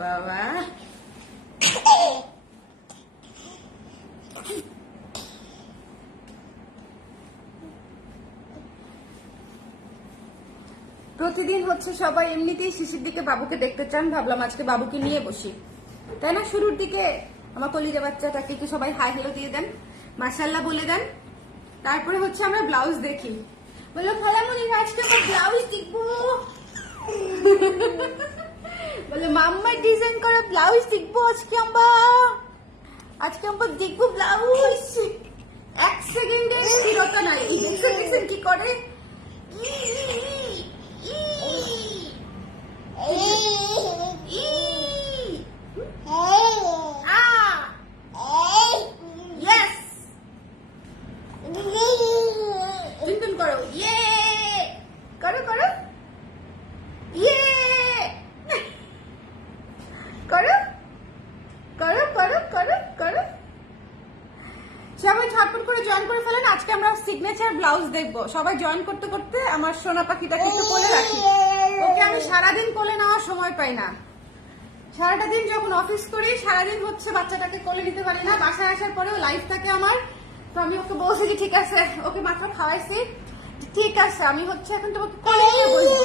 বাবা প্রতিদিন হচ্ছে সবাই এমনিতেই শিশির দিকে বাবুকে দেখতে চান, ভাবলাম আজকে বাবুকে নিয়ে বসি, তাই না? শুরুর দিকে আমার কলিজা বাচ্চাটাকে একটু সবাই হাই হ্যালো দিয়ে দেন, মাশাআল্লাহ বলে দেন, তারপরে হচ্ছে আমরা ব্লাউজ দেখি। বললো খালামুনি আজকে আমার ব্লাউজ দেখবো, বলে মাম্মার ডিজাইন করা ব্লাউজ দেখবো আজকে আমরা দেখবো ব্লাউজ। এক সেকেন্ডের স্থিরতা নাই, এই দেখছেন কি করে, সবাই ঝটপট করে জয়েন করে ফেলেন। আজকে আমরা সিগনেচার ব্লাউজ দেখবো। সবাই জয়েন করতে করতে আমার সোনা পাখিটাকে একটু কোলে রাখি, ওকে আমি সারাদিন কোলে নেওয়ার সময় পাই না। সারাটা দিন যখন অফিস করি, সারাদিন হচ্ছে বাচ্চাটাকে কোলে নিতে পারি না। বাসায় আসার পরেও লাইফ থাকে আমার, তো আমি ওকে বলছি যে ঠিক আছে, ওকে মাত্র খাওয়াইছি, ঠিক আছে আমি হচ্ছে এখন তোমাকে কোলে নিয়ে বসবো,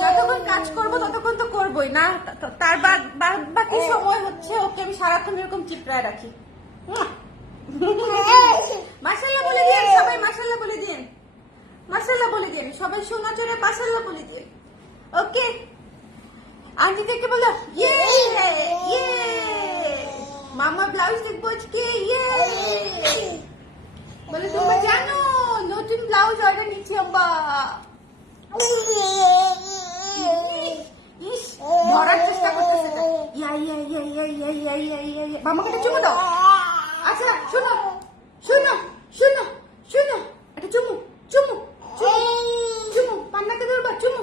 যতক্ষণ কাজ করবো ততক্ষণ তো করবোই না, তার বাকি সময় হচ্ছে ওকে আমি সারাক্ষণ এরকম চিপড়ায় রাখি। মাশাআল্লাহ বলে দিন সবাই, মাশাআল্লাহ বলে দিন, মাশাআল্লাহ বলে দিন সবাই, সোনা চলে মাশাআল্লাহ বলে দিন। ওকে আন্টি থেকে বলো ইয়ে ইয়ে, মামা ব্লাউজ দেখবো আজকে, ইয়ে বলে তোমরা জানো নতুন ব্লাউজ অর্ডার নিচ্ছি আব্বা। ধরার চেষ্টা করতেছে, ইয়া ইয়া ইয়া ইয়া ইয়া ইয়া ইয়া ইয়া ইয়া, মামাকে একটা চুমু দাও। আচ্ছা শোনো শোনো শোনো শোনো, একটা চুমু চুমু চুমু চুমু, পান্নাকে ধরবা, চুমু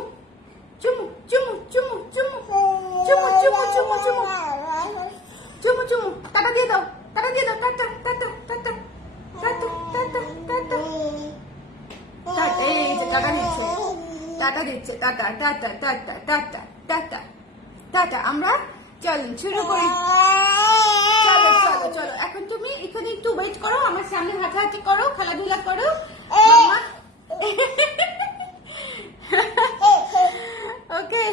চুমু চুমু চুমু চুমু চুমু চুমু চুমু চুমু চুমু চুমু, টাটা দিয়ে দাও, টাটা দিয়ে দাও, tata tata tata tata tata tata, এই যে টাটা দিচ্ছে, টাটা দিচ্ছে, tata tata tata tata tata tata. আমরা চলুন শুরু করি, চলো চলো চলো। এখন তুমি এখানে একটু ওয়েট করো, আমার সামনে হাঁটাহাঁটি করো, খেলাধুলা করো মামা। ওকে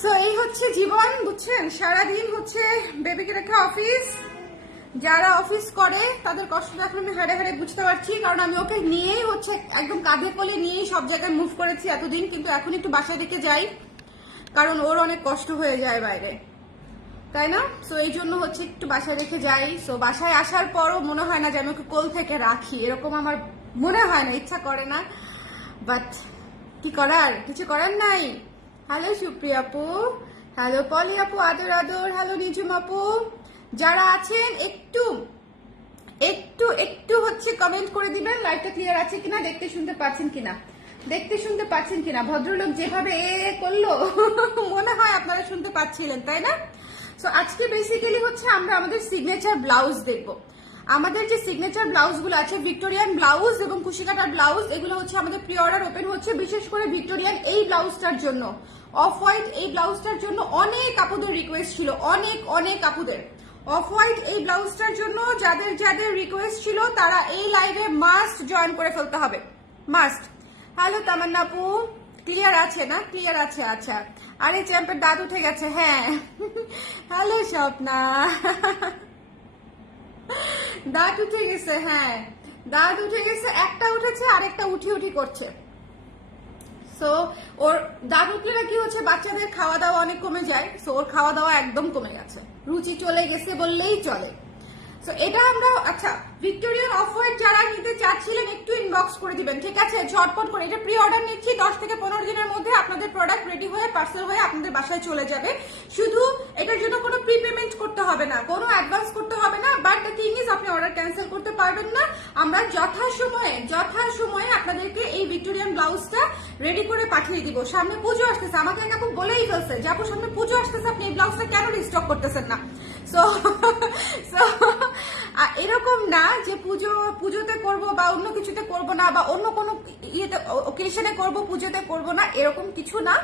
সো এই হচ্ছে জীবন, বুঝছেন? সারাদিন হচ্ছে বেবিকে রেখে অফিস, যারা অফিস করে তাদের কষ্টটা এখন আমি হাড়ে হাড়ে বুঝতে পারছি, কারণ আমি ওকে নিয়েই হচ্ছে একদম কাঁধে কোলে নিয়েই সব জায়গায় মুভ করেছি এতদিন, কিন্তু এখন একটু বাসায় রেখে যাই, কারণ ওর অনেক কষ্ট হয়ে যায় বাইরে, তাই না? সো এই জন্য হচ্ছে একটু বাসায় রেখে যাই। সো বাসায় আসার পরও মনে হয় না যে আমি ওকে কোল থেকে রাখি, এরকম আমার মনে হয় না, ইচ্ছা করে না, বাট কি করার, কিছু করার নাই। হ্যালো সুপ্রিয়া আপু, হ্যালো পলি আপু, আদর আদর, হ্যালো নিজুম আপু, যারা আছেন একটু একটু একটু হচ্ছে কমেন্ট করে দিবেন লাইভটা ক্লিয়ার আছে কিনা, দেখতে শুনতে পাচ্ছেন কিনা, দেখতে শুনতে পাচ্ছেন কিনা। ভদ্রলোক যেভাবে করলো মনে হয় আপনারা শুনতে পাচ্ছিলেন, তাই না? সো আজকে বেসিক্যালি হচ্ছে আমরা আমাদের সিগনেচার ব্লাউজ দেখবো। আমাদের যে সিগনেচার ব্লাউজ গুলো আছে, ভিক্টোরিয়ান ব্লাউজ এবং কুশিকাটার ব্লাউজ, এগুলো হচ্ছে আমাদের প্রি অর্ডার ওপেন হচ্ছে, বিশেষ করে ভিক্টোরিয়ান এই ব্লাউজটার জন্য, অফ হোয়াইট এই ব্লাউজটার জন্য অনেক আপুদের রিকোয়েস্ট ছিল, অনেক অনেক আপুদের। অফ হোয়াইট এই ব্লাউজটার জন্য যাদের যাদের রিকোয়েস্ট ছিল তারা এই লাইভে মাস্ট জয়েন করে ফেলতে হবে, মাস্ট। হ্যালো তামান্না আপু, ক্লিয়ার আছে না? ক্লিয়ার আছে, আচ্ছা। আরে চ্যাম্পের দাঁত উঠে গেছে, হ্যাঁ। হ্যালো স্বপ্না, দাঁত উঠে গেছে, হ্যাঁ দাঁত উঠে গেছে, একটা উঠেছে আরেকটা উঠি উঠি করছে। সো ওর দাঁত উঠলে কি হচ্ছে, বাচ্চাদের খাওয়া দাওয়া অনেক কমে যায়, সো ওর খাওয়া দাওয়া একদম কমে গেছে, রুচি চলে গেছে বললেই চলে। সো এটা আমরা, আচ্ছা ভিক্টোরিয়ান অফ হোয়াইট যারা নিতে চাচ্ছিলেন একটু ইনবক্স করে দিবেন, ঠিক আছে? ঝটপট করে, এটা প্রি অর্ডার নিচ্ছি, 10 থেকে 15 দিনের মধ্যে আপনাদের প্রোডাক্ট রেডি হয়ে পার্সেল হয়ে আপনাদের বাসায় চলে যাবে। শুধু এটার জন্য কোনো প্রি পেমেন্ট করতে হবে না, কোনো অ্যাডভান্স করতে হবে না, বাট দ্য থিং ইজ আপনি অর্ডার ক্যান্সেল করতে পারবেন না। আমরা যথাসময়ে আপনাদেরকে এই ভিক্টোরিয়ান ব্লাউজটা রেডি করে পাঠিয়ে দিব। সামনে পুজো আসতেছে, আমাকে আপু বলেই ফেলছে যে আপু সামনে পুজো আসতেছে, আপনি এই ব্লাউজটা কেন রিস্টক করতেছেন না? সো এরকম না যে পুজোতে করব বা অন্য কিছুতে করব না, বা অন্য কোনো ইয়েতে ওকেশনে করব পুজোতে করব না, এরকম কিছু না।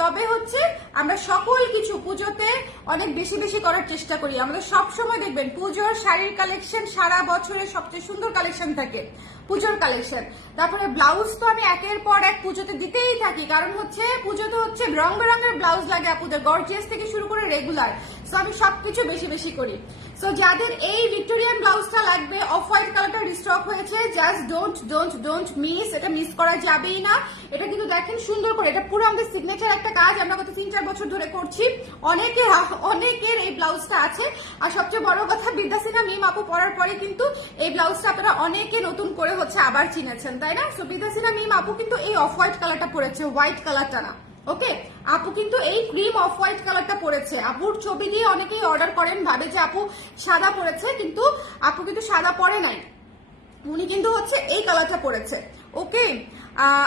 তবে হচ্ছে আমরা সকল কিছু পুজোতে অনেক বেশি বেশি করার চেষ্টা করি। আমাদের সব সময় দেখবেন পুজোর শাড়ির কালেকশন সারা বছরের সবচেয়ে সুন্দর কালেকশন থাকে পুজোর কালেকশন। তারপরে ব্লাউজ তো আমি একের পর এক পুজোতে দিতেই থাকি, কারণ হচ্ছে পুজোতে হচ্ছে রং বেরঙের ব্লাউজ লাগে আপুদের, গর্জিয়াস থেকে শুরু করে রেগুলার। সো আমি সবকিছু বেশি বেশি করি। সো যাদের এই ভিক্টোরিয়ান ব্লাউজটা লাগবে, অফ হোয়াইট কালারটা রিস্টক হয়েছে, জাস্ট ডোন্ট মিস, এটা মিস করা যাবেই না। এটা কিন্তু দেখেন সুন্দর করে, এটা পুরো আমাদের সিগনেচার একটা কাজ, আমরা গত 3-4 বছর ধরে করছি। অনেকের এই ব্লাউজটা আছে। আর সবচেয়ে বড় কথা, বিদ্যাসিনা মিম আপু পরার পরে কিন্তু এই ব্লাউজটা আপনারা অনেকে নতুন করে হচ্ছে আবার চিনেছেন, তাই না? সো বিদ্যাসিনা মিম আপু কিন্তু এই অফ হোয়াইট কালারটা পরেছে, হোয়াইট কালারটা না। ওকে, আপু কিন্তু এই ক্রিম অফ হোয়াইট কালারটা পরেছে। আপুর ছবি দিয়ে অনেকেই অর্ডার করেন, ভাবে যে আপু সাদা পরেছে, কিন্তু আপু কিন্তু সাদা পরে নাই, উনি কিন্তু হচ্ছে এই কালারটা পরেছে। ওকে,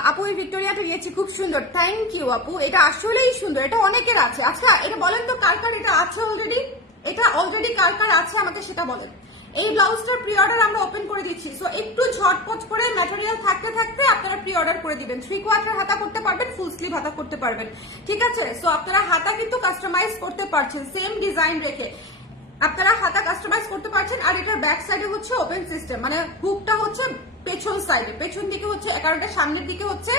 আপু এই ভিক্টোরিয়াটা নিয়েছি, খুব সুন্দর, থ্যাংক ইউ আপু। এটা আসলেই সুন্দর, এটা অনেকের আছে। আচ্ছা এটা বলেন তো কার কার এটা আছে অলরেডি, এটা অলরেডি কার কার আছে আমাকে সেটা বলেন। এই ব্লাউজটার প্রি অর্ডার আমরা ওপেন করে দিচ্ছি। সো একটু ঝটপট করে ম্যাটেরিয়াল থাকতে থাকতে আপনারা প্রি অর্ডার করে দিবেন। 3/4 হাতা করতে পারবেন, ফুল স্লিভ হাতা করতে পারবেন, ঠিক আছে? সো আপনারা হাতা কিন্তু কাস্টমাইজ করতে পারছেন, সেম ডিজাইন রেখে আপনারা হাতা কাস্টমাইজ করতে পারছেন। আর এটার ব্যাক সাইডে হচ্ছে ওপেন সিস্টেম, মানে হুকটা হচ্ছে পেছন সাইডে, পেছন দিকে হচ্ছে, কারণটা সামনের দিকে হচ্ছে,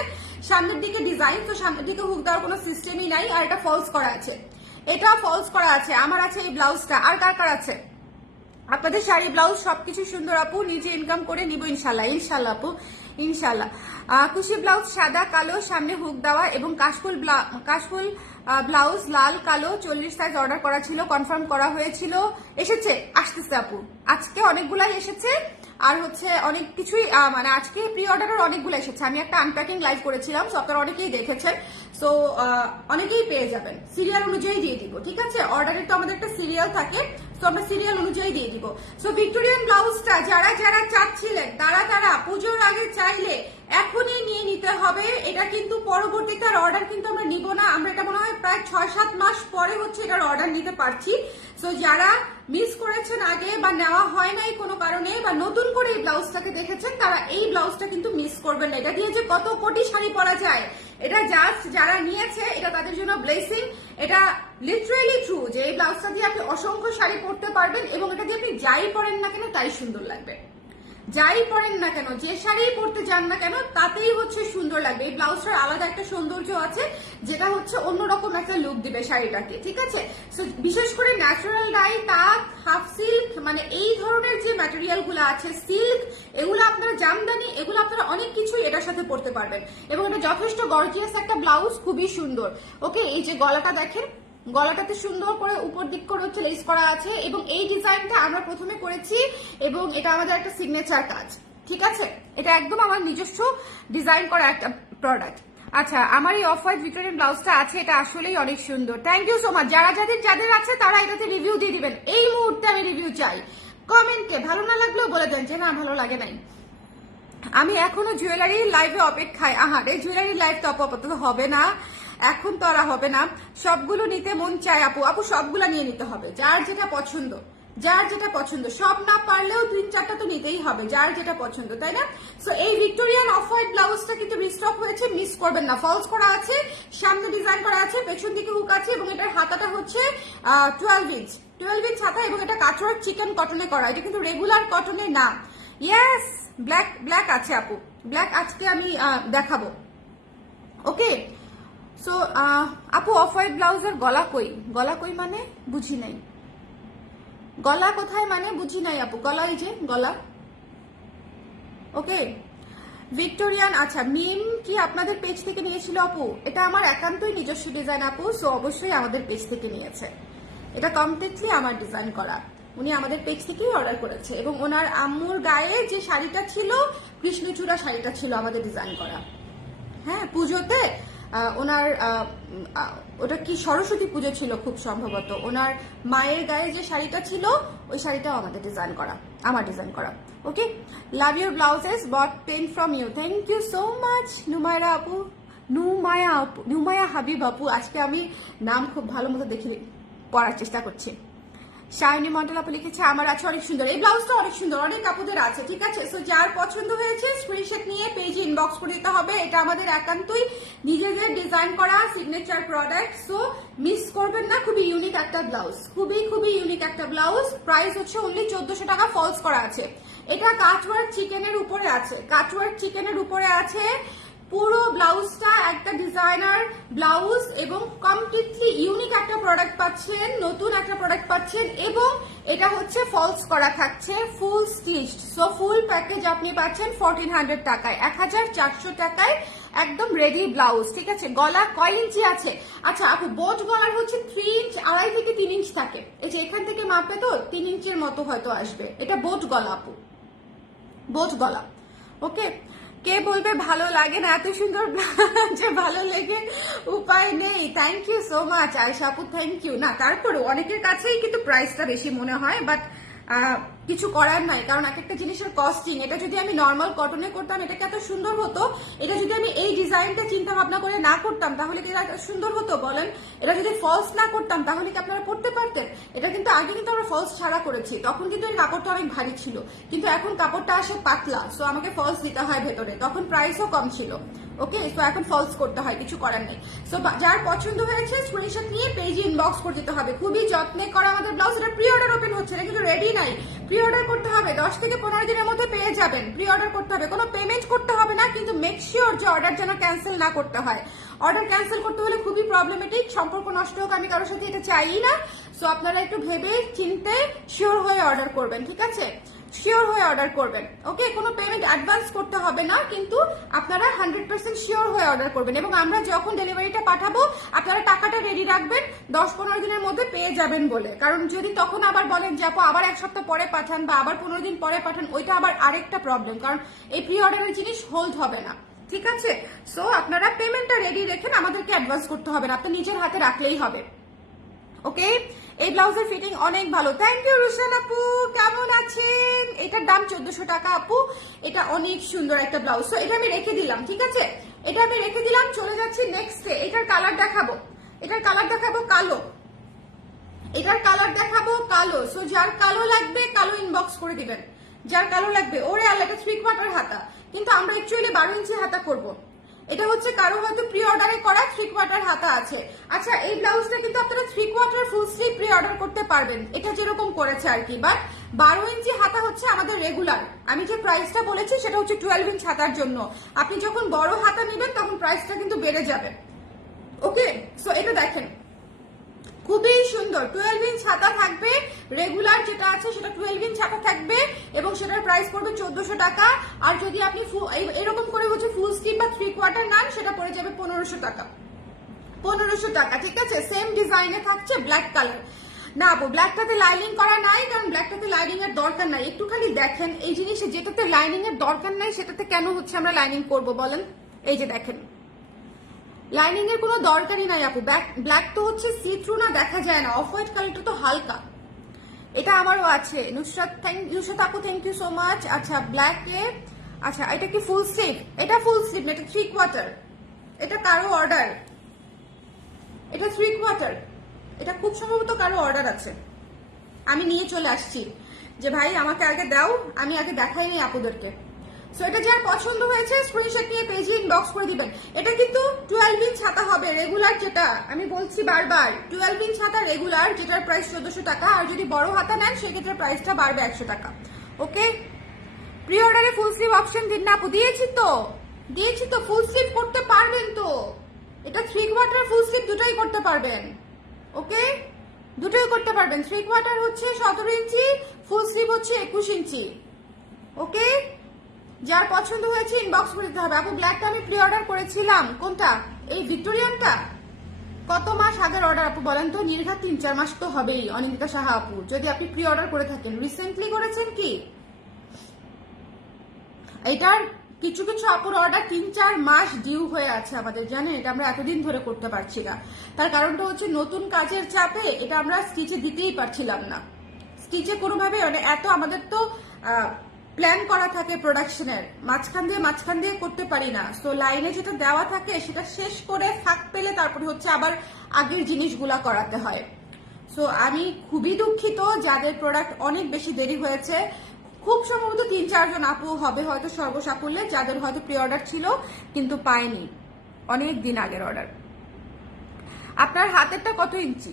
সামনের দিকে ডিজাইন, তো সামনের দিকে হুক দেওয়ার কোনো সিস্টেমই নাই। আর এটা ফলস করা আছে, এটা ফলস করা আছে। আমার আছে এই ব্লাউজটা, আর কার কার আছে? আপনাদের শাড়ি ব্লাউজ সবকিছু সুন্দর আপু, নিজে ইনকাম করে নিব ইনশাল্লাহ, ইনশাল্লাহ আপু, ইনশাল্লাহ। খুশি ব্লাউজ সাদা কালো, সামনে হুক দেওয়া, এবং কাশফুল ব্লাউজ লাল কালো, 40 সাইজ অর্ডার করা ছিল, কনফার্ম করা হয়েছিল, এসেছে, আসতেছে আপু, আজকে অনেকগুলাই এসেছে। আর হচ্ছে অনেক কিছুই, মানে আজকে প্রি অর্ডারের অনেকগুলো এসেছে। আমি একটা আনপ্যাকিং লাইভ করেছিলাম, সো আপনারা অনেকেই দেখেছেন। সো অনেকেই পেয়ে যাবেন, সিরিয়াল অনুযায়ী দিয়ে দিব, ঠিক আছে? অর্ডারের তো আমাদের একটা সিরিয়াল থাকে, তো আমরা সিরিয়াল অনুযায়ী দিয়ে দিব। সো ভিক্টোরিয়ান ব্লাউজটা যারা যারা চাচ্ছিলেন তারা পুজোর আগে চাইলে এখনই নিয়ে নিতে হবে। এটা কিন্তু পরবর্তীতে আর অর্ডার কিন্তু আমরা নিব না, আমরা এটা মনে হয় প্রায় 6-7 মাস পরে হচ্ছে এটার অর্ডার নিতে পারছি। সো যারা মিস করেছেন আগে, বা নেওয়া হয় নাই কোনো কারণে, বা নতুন করে এই ব্লাউজটাকে দেখেছেন, তারা এই ব্লাউজটা কিন্তু মিস করবেন না। এটা দিয়ে যে কত কোটি শাড়ি পরা যায়, এটা জাস্ট যারা নিয়েছে এটা তাদের জন্য ব্লেসিং। এটা লিটারেলি ট্রু যে এই ব্লাউজটা দিয়ে আপনি অসংখ্য শাড়ি পরতে পারবেন, এবং এটা দিয়ে আপনি যাই পরেন না কেন তাই সুন্দর লাগবে। যাই পরেন না কেন, যে শাড়ি পরতে যান না কেন, তাতেই হচ্ছে সুন্দর লাগবে। এই ব্লাউজটার আলাদা একটা সৌন্দর্য আছে, যেটা হচ্ছে অন্যরকম একটা লুক দিবে শাড়িটাকে, ঠিক আছে? বিশেষ করে ন্যাচারাল ডাই, তাঁত, হাফ সিল্ক, মানে এই ধরনের যে ম্যাটেরিয়াল গুলো আছে, সিল্ক, এগুলো আপনারা, জামদানি, এগুলো আপনারা অনেক কিছুই এটার সাথে পরতে পারবেন। এবং এটা যথেষ্ট গর্জিয়াস একটা ব্লাউজ, খুবই সুন্দর। ওকে, এই যে গলাটা দেখেন, গলাটাতে সুন্দর করে উপর দিক করে হচ্ছে লেস করা আছে, এবং এই ডিজাইনটা আমরা প্রথমে করেছি, এবং এটা আমাদের একটা সিগনেচার কাজ, ঠিক আছে? এটা একদম আমার নিজস্ব ডিজাইন করা একটা প্রোডাক্ট। আচ্ছা, আমার এই অফ হোয়াইট ভিক্টোরিয়ান ব্লাউজটা আছে, এটা আসলেই অনেক সুন্দর। Thank you so much. যাদের আছে তারা এটাতে রিভিউ দিয়ে দিবেন। এই মুহূর্তে আমি রিভিউ চাই, কমেন্টে। ভালো না লাগলেও বলে দেন যে না ভালো লাগে নাই। আমি এখনো জুয়েলারি লাইভে অপেক্ষায়। আহারে, জুয়েলারি লাইভ তো আপাতত হবে না, এখন তো আর হবে না। সবগুলো নিতে মন চায় আপু, সবগুলো নিয়ে নিতে হবে, যার যেটা পছন্দ, যার যেটা পছন্দ। সব না পারলেও 3-4টা তো নিতেই হবে, যার যেটা পছন্দ, তাই না? সো এই ভিক্টোরিয়ান অফ হোয়াইট ব্লাউজটা কিন্তু রিস্টক হয়েছে, মিস করবেন না। ফলস করা আছে, সামনে ডিজাইন করা আছে, পেছন দিকে হুক আছে, এবং এটার হাতাটা হচ্ছে 12 ইঞ্চ হাতা, এবং এটা কাটওয়ার্ক চিকেন কটনে করা, এটা কিন্তু রেগুলার কটনে না। ইয়েস, ব্ল্যাক আছে আপু, ব্ল্যাক আজকে আমি দেখাবো। ওকে, সো আপু অফ হোয়াইট ব্লাউজের গলা কই মানে বুঝি নাই, গলা কোথায় মানে বুঝি নাই আপু। গলা, এই যে গলা। ওকে, ভিক্টোরিয়ান, আচ্ছা মিম কি আপনাদের পেজ থেকে নিয়েছিল আপু? এটা আমার একান্তই নিজস্ব ডিজাইন আপু, সো অবশ্যই আমাদের পেজ থেকে নিয়েছে। এটা কমপ্লিটলি আমার ডিজাইন করা, উনি আমাদের পেজ থেকেই অর্ডার করেছে। এবং ওনার আম্মুর গায়ে যে শাড়িটা ছিল, কৃষ্ণচূড়া শাড়িটা ছিল আমাদের ডিজাইন করা। হ্যাঁ, পুজোতে ওনার ওটা কি সরস্বতী পুজো ছিল খুব সম্ভবত, ওনার মায়ের গায়ে যে শাড়িটা ছিল ওই শাড়িটাও আমাদের ডিজাইন করা, আমার ডিজাইন করা। Okay, love your blouses, but pen from you. Thank you so much Numaira আপু, নুমায়া হাবিব আপু। আজকে আমি নাম খুব ভালো মতো দেখে পড়ার চেষ্টা করছি। শাইনি মন্ডল আপু লিখেছে আমার আছে অনেক সুন্দর, এই ব্লাউজটা অনেক সুন্দর, অনেক আপুদের আছে, ঠিক আছে। সো যার পছন্দ হয়েছে স্ক্রিনশট নিয়ে পেজে ইনবক্স করে দিতে হবে। এটা আমাদের একান্তই নিজেদের ডিজাইন করা সিগনেচার প্রোডাক্ট, সো মিস করবেন না। খুবই ইউনিক একটা ব্লাউজ, খুবই খুবই ইউনিক একটা ব্লাউজ। প্রাইস হচ্ছে অনলি 1400 টাকা, ফলস করা আছে। এটা কাটওয়ার্ক চিকেনের উপরে আছে, কাটওয়ার্ক চিকেনের উপরে আছে। পুরো ব্লাউজটা একটা ডিজাইনার ব্লাউজ এবং কমপ্লিটলি ইউনিক একটা প্রোডাক্ট পাচ্ছেন, নতুন একটা প্রোডাক্ট পাচ্ছেন, এবং এটা হচ্ছে ফলস করা থাকছে, ফুল স্টিচড। সো ফুল প্যাকেজ আপনি পাচ্ছেন 1400 টাকায়, 1400 টাকায় একদম রেডি ব্লাউজ, ঠিক আছে। গলা কয় ইঞ্চি আছে? আচ্ছা আপু, বোট গলার হচ্ছে 3 ইঞ্চ, 2.5 থেকে 3 ইঞ্চ থাকে। এই যে এখান থেকে মাপে তো 3 ইঞ্চের মতো হয়তো আসবে। এটা বোট গলা আপু, বোট গলা। ওকে, কে বলবে ভালো লাগে না? এত সুন্দর যে ভালো লেগে উপায় নেই। Thank you so much Ayesha আপু, থ্যাংক ইউ। না তারপরে অনেকের কাছেই কিন্তু প্রাইসটা বেশি মনে হয়, বাট কিছু করার নাই, কারণ এক একটা জিনিসের কস্টিং। এটা যদি আমি নর্মাল কটনে করতাম এটা কি এত সুন্দর হতো? এটা যদি আমি এই ডিজাইনটা চিন্তা ভাবনা করে না করতাম তাহলে কি এটা সুন্দর হতো বলেন? এটা যদি ফলস না করতাম তাহলে কি আপনারা পড়তে পারতেন? এটা কিন্তু আগে কিন্তু আমরা ফলস ছাড়া করেছি, তখন কিন্তু এই কাপড়টা অনেক ভারী ছিল, কিন্তু এখন কাপড়টা আসে পাতলা, সো আমাকে ফলস দিতে হয় ভেতরে, তখন প্রাইসও কম ছিল। ওকে, সো এখন ফলস করতে হয়, কিছু করার নেই। সো যার পছন্দ হয়েছে স্ক্রিনশট নিয়ে পেজে ইনবক্স করে দিতে হবে। খুবই যত্নে করা আমাদের ব্লাউজ। এটা প্রি অর্ডার ওপেন হচ্ছে না, কিন্তু রেডি নাই। প্রি অর্ডার করতে হবে, 10 থেকে 15 দিনের মধ্যে পেয়ে যাবেন। প্রি অর্ডার করতে হবে, কোনো পেমেন্ট করতে হবে না, কিন্তু মেক শিওর যে অর্ডার যেন ক্যান্সেল না করতে হয়। অর্ডার ক্যান্সেল করতে হলে খুবই প্রবলেমেটিক, সম্পর্ক নষ্ট হোক, আমি কারোর সাথে এটা চাই না। সো আপনারা একটু ভেবে চিন্তে শিওর হয়ে অর্ডার করবেন, ঠিক আছে? শিওর হয়ে অর্ডার করবেন। ওকে, কোনো পেমেন্ট অ্যাডভান্স করতে হবে না, কিন্তু আপনারা 100% শিওর হয়ে অর্ডার করবেন, এবং আমরা যখন ডেলিভারিটা পাঠাবো আপনারা টাকাটা রেডি রাখবেন 10-15 দিনের মধ্যে পেয়ে যাবেন বলে। কারণ যদি তখন আবার বলেন যে আপু আবার 1 সপ্তাহ পরে পাঠান বা আবার 15 দিন পরে পাঠান, ওইটা আবার আরেকটা প্রবলেম, কারণ এই প্রি অর্ডারের জিনিস হোল্ড হবে না, ঠিক আছে? সো আপনারা পেমেন্টটা রেডি রেখেন, আমাদেরকে অ্যাডভান্স করতে হবে না, আপনার নিজের হাতে রাখলেই হবে। ওকে, এই ব্লাউজের ফিটিং অনেক ভালো। থ্যাংক ইউ রুশান আপু, কেমন আছেন? এটার দাম 1400 টাকা আপু, এটা অনেক সুন্দর একটা ব্লাউজ। তো এটা আমি রেখে দিলাম, ঠিক আছে? এটা আমি রেখে দিলাম, চলে যাচ্ছি নেক্সটে। এটার কালার দেখাবো, এটার কালার দেখাবো কালো, এটার কালার দেখাবো কালো। সো যার কালো লাগবে কালো ইনবক্স করে দিবেন, যার কালো লাগবে। ওরে আল্লাহ, এটা 3/4 হাতা, কিন্তু আমরা অ্যাকচুয়ালি 12 ইঞ্চি হাতা করব। এটা হচ্ছে কারো হয়তো প্রি অর্ডারে করা 3/4 হাতা আছে। আচ্ছা, এই ব্লাউজটা কিন্তু আপনারা 3/4 ফুল স্লিভ প্রি অর্ডার করতে পারবেন, এটা যেরকম করেছে আর কি। বাট 12 ইঞ্চি হাতা হচ্ছে আমাদের রেগুলার। আমি যে প্রাইসটা বলেছি সেটা হচ্ছে 12 ইঞ্চ হাতার জন্য। আপনি যখন বড় হাতা নেবেন তখন প্রাইসটা কিন্তু বেড়ে যাবে। ওকে, সো এটা দেখেন, খুবই সুন্দর 12 ইঞ্চ হাতা থাকবে, রেগুলার যেটা আছে সেটা 12 ইঞ্চ হাতা থাকবে, এবং সেটার প্রাইস পড়বে 1400 টাকা। আর যদি আপনি এরকম করে হচ্ছে ফুল স্লিভ বা 3/4 নেন সেটা পড়ে যাবে 1500 টাকা, 1500 টাকা, ঠিক আছে? সেম ডিজাইনে থাকছে, ব্ল্যাক কালার। না আপু, ব্ল্যাকটাতে লাইনিং করা নাই, কারণ ব্ল্যাকটাতে লাইনিং এর দরকার নাই। একটু খালি দেখেন এই জিনিসে, যেটাতে লাইনিং এর দরকার নাই সেটাতে কেন হচ্ছে আমরা লাইনিং করব বলেন? এই যে দেখেন, লাইনিং এর কোনো দরকারই নাই আপু। ব্ল্যাক তো হচ্ছে সি থ্রু না, দেখা যায় না। অফ হোয়াইট কালারটা তো হালকা। এটা আমারও আছে। নুসরাত আপু, থ্যাংক ইউ সো মাচ। আচ্ছা, ব্ল্যাক এ, আচ্ছা এটা কি ফুল স্লিভ? এটা ফুল স্লিভ, এটা 3/4। এটা কারো অর্ডার, এটা 3/4। এটা খুব সম্ভবত কারো অর্ডার আছে, আমি নিয়ে চলে আসছি যে ভাই আমাকে আগে দাও, আমি আগে দেখাইনি আপুদেরকে। সো এটা যার পছন্দ হয়েছে স্ক্রিনশট নিয়ে পেজে ইনবক্স করে দিবেন। এটা কিন্তু 12 ইঞ্চ হাতা হবে রেগুলার, যেটা আমি বলছি বারবার, 12 ইঞ্চ হাতা রেগুলার, যেটার প্রাইস 1400 টাকা। আর যদি বড় হাতা নেন সেক্ষেত্রে প্রাইসটা বাড়বে 100 টাকা। ওকে, প্রি অর্ডারে ফুল স্লিভ অপশন দিন না আপু? দিয়েছি তো, দিয়েছি তো। ফুল স্লিভ করতে পারবেন তো, এটা 3/4 ফুল স্লিভ দুটোই করতে পারবেন। ওকে, দুটোই করতে পারবেন। 3/4 হচ্ছে 17 ইঞ্চি, ফুল স্লিভ হচ্ছে 21 ইঞ্চি। ওকে, যার পছন্দ হয়েছে ইনবক্স করে দিতে হবে। আপু ব্ল্যাকটা আমি প্রি অর্ডার করেছিলাম, কোনটা? এই ভিক্টোরিয়ানটা। কত মাস আগের অর্ডার আপু বলেন তো? নির্ঘাত 3-4 মাস তো হবেই অনিন্দিতা সাহা আপু, যদি আপনি প্রি অর্ডার করে থাকেন। রিসেন্টলি করেছেন কি? এটার কিছু কিছু আপুর অর্ডার 3-4 মাস ডিউ হয়ে আছে আমাদের, জানেন? এটা আমরা এতদিন ধরে করতে পারছি না। তার কারণটা হচ্ছে নতুন কাজের চাপে এটা আমরা স্টিচে দিতেই পারছিলাম না। স্টিচে কোনোভাবে, মানে এত আমাদের তো প্ল্যান করা থাকে প্রোডাকশনের, মাঝখান দিয়ে করতে পারি না। সো লাইনে যেটা দেওয়া থাকে সেটা শেষ করে ফাঁক পেলে তারপরে হচ্ছে আবার আগের জিনিসগুলা করাতে হয়। সো আমি খুবই দুঃখিত যাদের প্রোডাক্ট অনেক বেশি দেরি হয়েছে। খুব সম্ভবত 3-4 জন আপু হবে হয়তো সর্বসাকুল্যে যাদের হয়তো প্রি অর্ডার ছিল কিন্তু পায়নি, অনেক দিন আগের অর্ডার। আপনার হাতেরটা কত ইঞ্চি?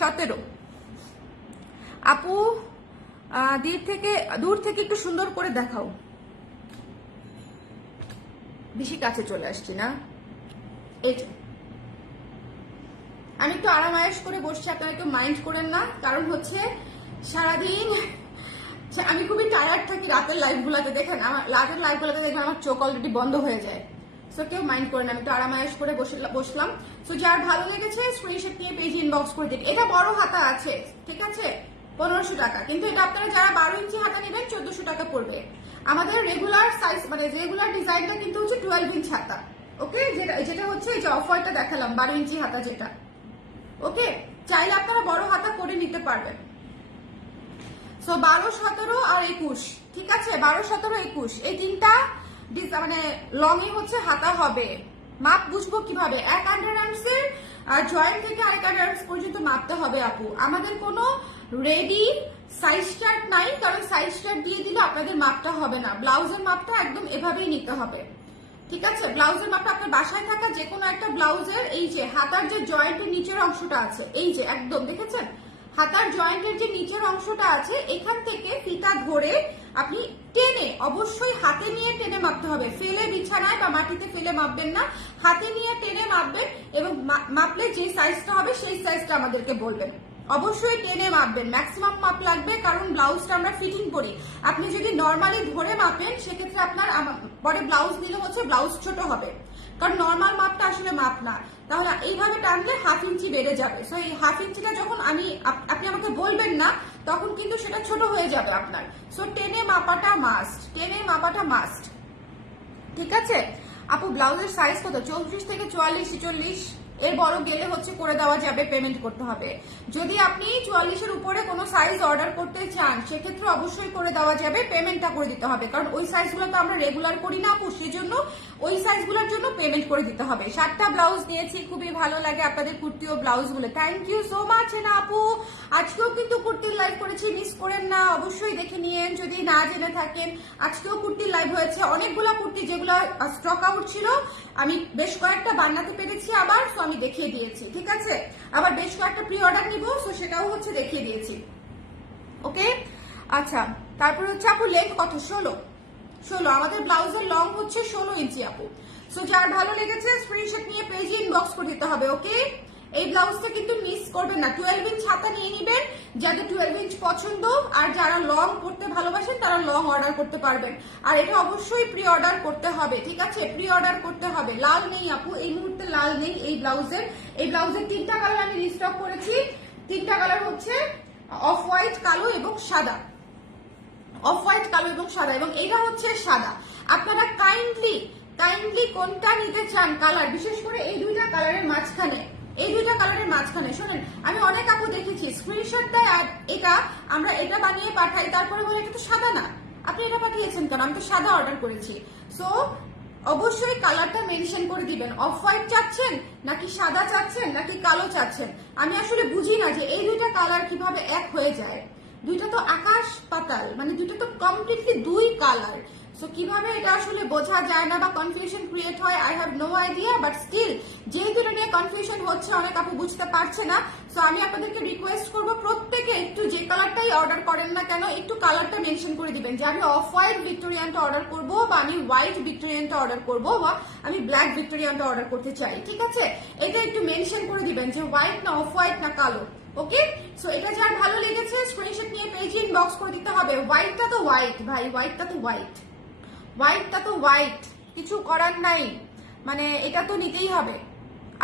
17। আপু দূর থেকে একটু সুন্দর করে দেখাও। বেশি কাছে চলে আসছি না? এই আমি একটু আরামায়েশ করে বসছি, আপনারা একটু মাইন্ড করেন না। কারণ হচ্ছে সারাদিন আমি খুবই টায়ার্ড থাকি রাতের লাইভ গুলাতে। দেখেন আমার রাতের লাইভ গুলাতে দেখবেন আমার চোখ অলরেডি বন্ধ হয়ে যায়। সো কেউ মাইন্ড করেন, আমি একটু আরামায়েশ করে বসলাম। সো যার ভালো লেগেছে স্ক্রিনশট নিয়ে পেজে ইনবক্স করে দিন। এটা বড় হাতা আছে, ঠিক আছে, 1500 টাকা। কিন্তু এটা আপনারা যারা 12 ইঞ্চি হাতা নেবেন 1400 টাকা পড়বে। আমাদের রেগুলার সাইজ মানে রেগুলার ডিজাইনটা কিন্তু হচ্ছে 12 ইঞ্চি হাতা। ওকে, যেটা হচ্ছে এই যে অফারটা দেখালাম 12 ইঞ্চি হাতা যেটা। ওকে, চাইলে আপনারা বড় হাতা করে নিতে পারবেন। সো 12, 17 আর 21, ঠিক আছে, 12, 17, 21 এই তিনটা মানে লং এ হচ্ছে হাতা হবে। মাপ বুঝবো কিভাবে? এক আন্ডারআর্মস এর জয়েন্ট থেকে আরেক আন্ডারআর্মস পর্যন্ত মাপতে হবে আপু। আমাদের কোনো রেডি সাইজ চার্ট নাই, কারণ সাইজ চার্ট দিয়ে দিলে আপনাদের মাপটা হবে না। ব্লাউজের মাপটা একদম এভাবেই নিতে হবে, ঠিক আছে। ব্লাউজের মাপটা আপনার বাসায় থাকা যে কোনো একটা ব্লাউজের এই যে হাতার যে জয়েন্টের নিচের অংশটা আছে, এই যে একদম দেখেছেন হাতার জয়েন্টের যে নিচের অংশটা আছে, এখান থেকে ফিতা ধরে আপনি টেনে, অবশ্যই হাতে নিয়ে টেনে মাপতে হবে। ফেলে বিছানায় বা মাটিতে ফেলে মাপবেন না, হাতে নিয়ে টেনে মাপবেন। এবং মাপলে যে সাইজটা হবে সেই সাইজটা আমাদেরকে বলবেন। অবশ্যই টেনে মাপবেন, ম্যাক্সিমাম মাপ লাগবে, কারণ ব্লাউজটা আমরা ফিটিং করি। আপনি যদি নর্মালি ধরে মাপেন সেক্ষেত্রে আপনার পরে ব্লাউজ নিলে হচ্ছে ব্লাউজ ছোট হবে, কারণ নর্মাল মাপটা আসলে মাপ না। তাহলে এইভাবে টানলে হাফ ইঞ্চি বেড়ে যাবে। সো এই হাফ ইঞ্চিটা যখন আপনি আমাকে বলবেন না তখন কিন্তু সেটা ছোট হয়ে যাবে আপনার। সো টেনে মাপাটা মাস্ট, টেনে মাপাটা মাস্ট, ঠিক আছে। আপু ব্লাউজের সাইজ কত? 34 থেকে 44, 46 এর বড় গেলে হচ্ছে করে দেওয়া যাবে, পেমেন্ট করতে হবে। যদি আপনি 44 এর উপরে কোনো সাইজ অর্ডার করতে চান সেক্ষেত্রে অবশ্যই করে দেওয়া যাবে, পেমেন্টটা করে দিতে হবে, কারণ ওই সাইজগুলো তো আমরা রেগুলার করি না আপু, সেজন্য ওই সাইজগুলোর জন্য পেমেন্ট করে দিতে হবে। 7টা ব্লাউজ দিয়েছি, খুবই ভালো লাগে আপনাদের কুর্তি ও ব্লাউজগুলো। থ্যাংক ইউ সো মাচ না আপু। আজকেও কিন্তু কুর্তির লাইভ করেছি, মিস করেন না, অবশ্যই দেখে নিয়েন যদি না জেনে থাকেন। আজকেও কুর্তির লাইভ হয়েছে, অনেকগুলো কুর্তি যেগুলো স্টক আউট ছিল আমি বেশ কয়েকটা বানাতে পেরেছি আবার, তো আমি দেখিয়ে দিয়েছি, ঠিক আছে। আবার বেশ কয়েকটা প্রি অর্ডার নিব, তো সেটাও হচ্ছে দেখিয়ে দিয়েছি। ওকে, আচ্ছা, তারপর হচ্ছে আপু লেন্থ কত? 16। আমাদের ব্লাউজের লং হচ্ছে 16 ইঞ্চি আপু। সো যার ভালো লেগেছে স্ক্রিনশট নিয়ে পেজে ইনবক্স করে দিতে হবে। ওকে, এই ব্লাউজটা কিন্তু মিস করবেন না। 12 ইঞ্চ হাতা নিয়ে নিবেন যাদের 12 ইঞ্চ পছন্দ, আর যারা লং পড়তে ভালোবাসেন তারা লং অর্ডার করতে পারবেন। আর এটা অবশ্যই প্রি অর্ডার করতে হবে, ঠিক আছে, প্রি অর্ডার করতে হবে। লাল নেই আপু, এই মুহূর্তে লাল নেই এই ব্লাউজের। এই ব্লাউজের 3টা কালার আমি রিস্টক করেছি। 3টা কালার হচ্ছে অফ হোয়াইট, কালো এবং সাদা। অফ হোয়াইট, কালো এবং সাদা, এবং এটা হচ্ছে সাদা। আপনারা কাইন্ডলি কোনটা নিতে চান কালার, বিশেষ করে এই দুইটা কালারের মাঝখানে, এই দুইটা কালারের মাঝখানে। শোনেন, আমি অনেক আপু দেখেছি স্ক্রিনশট দেয় আর আমরা এটা বানিয়ে পাঠাই, তারপরে বলে এটা তো সাদা না, আপনি এটা পাঠিয়েছেন কেন? আমি তো সাদা অর্ডার করেছি। সো অবশ্যই কালারটা মেনশন করে দিবেন। অফ হোয়াইট চাচ্ছেন নাকি সাদা চাচ্ছেন নাকি কালো চাচ্ছেন? আমি আসলে বুঝি না যে এই দুইটা কালার কিভাবে এক হয়ে যায়। দুইটা তো আকাশ পাতাল, মানে দুইটা তো কমপ্লিটলি দুই কালার। সো কিভাবে এটা আসলে বোঝা যায় না বা কনফিউশন ক্রিয়েট হয়, I have no idea. But still যেহেতু এটা নিয়ে কনফিউশন হচ্ছে, অনেক আপু বুঝতে পারছে না। সো আমি আপনাদেরকে রিকোয়েস্ট করবো প্রত্যেকে একটু যে কালারটাই অর্ডার করেন না কেন একটু কালারটা মেনশন করে দিবেন, যে আমি অফ হোয়াইট ভিক্টোরিয়ানটা অর্ডার করবো, বা আমি হোয়াইট ভিক্টোরিয়ানটা অর্ডার করবো, বা আমি ব্ল্যাক ভিক্টোরিয়ানটা অর্ডার করতে চাই, ঠিক আছে। এটা একটু মেনশন করে দিবেন যে হোয়াইট না অফ হোয়াইট না কালো। ওকে, সো এটা যার ভালো লেগেছে স্ক্রিনশট নিয়ে পেজে ইনবক্স করে দিতে হবে। হোয়াইটটা তো হোয়াইট ভাই, হোয়াইটটা তো হোয়াইট, হোয়াইটটা তো হোয়াইট, কিছু করার নাই, মানে এটা তো নিতেই হবে।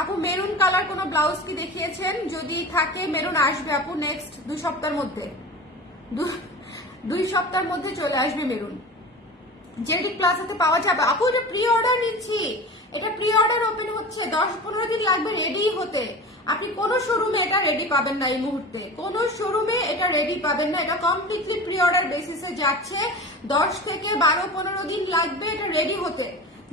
আপু মেরুন কালার কোনো ব্লাউজ কি দেখিয়েছেন? যদি থাকে মেরুন আসবে আপু নেক্সট 2 সপ্তাহের মধ্যে, 2 সপ্তাহের মধ্যে চলে আসবে মেরুন। জেডি প্লাজাতে পাওয়া যাবে আপু। এটা প্রি অর্ডার নিচ্ছি, এটা প্রি অর্ডার ওপেন হচ্ছে, 10-15 দিন লাগবে রেডি হতে। আপনি কোন শোরুমে এটা রেডি পাবেন না এই মুহূর্তে, কোন শোরুমে এটা রেডি পাবেন না। এটা কমপ্লিটলি প্রি অর্ডার বেসিসে যাচ্ছে। 10 থেকে 12-15 দিন লাগবে এটা রেডি হতে,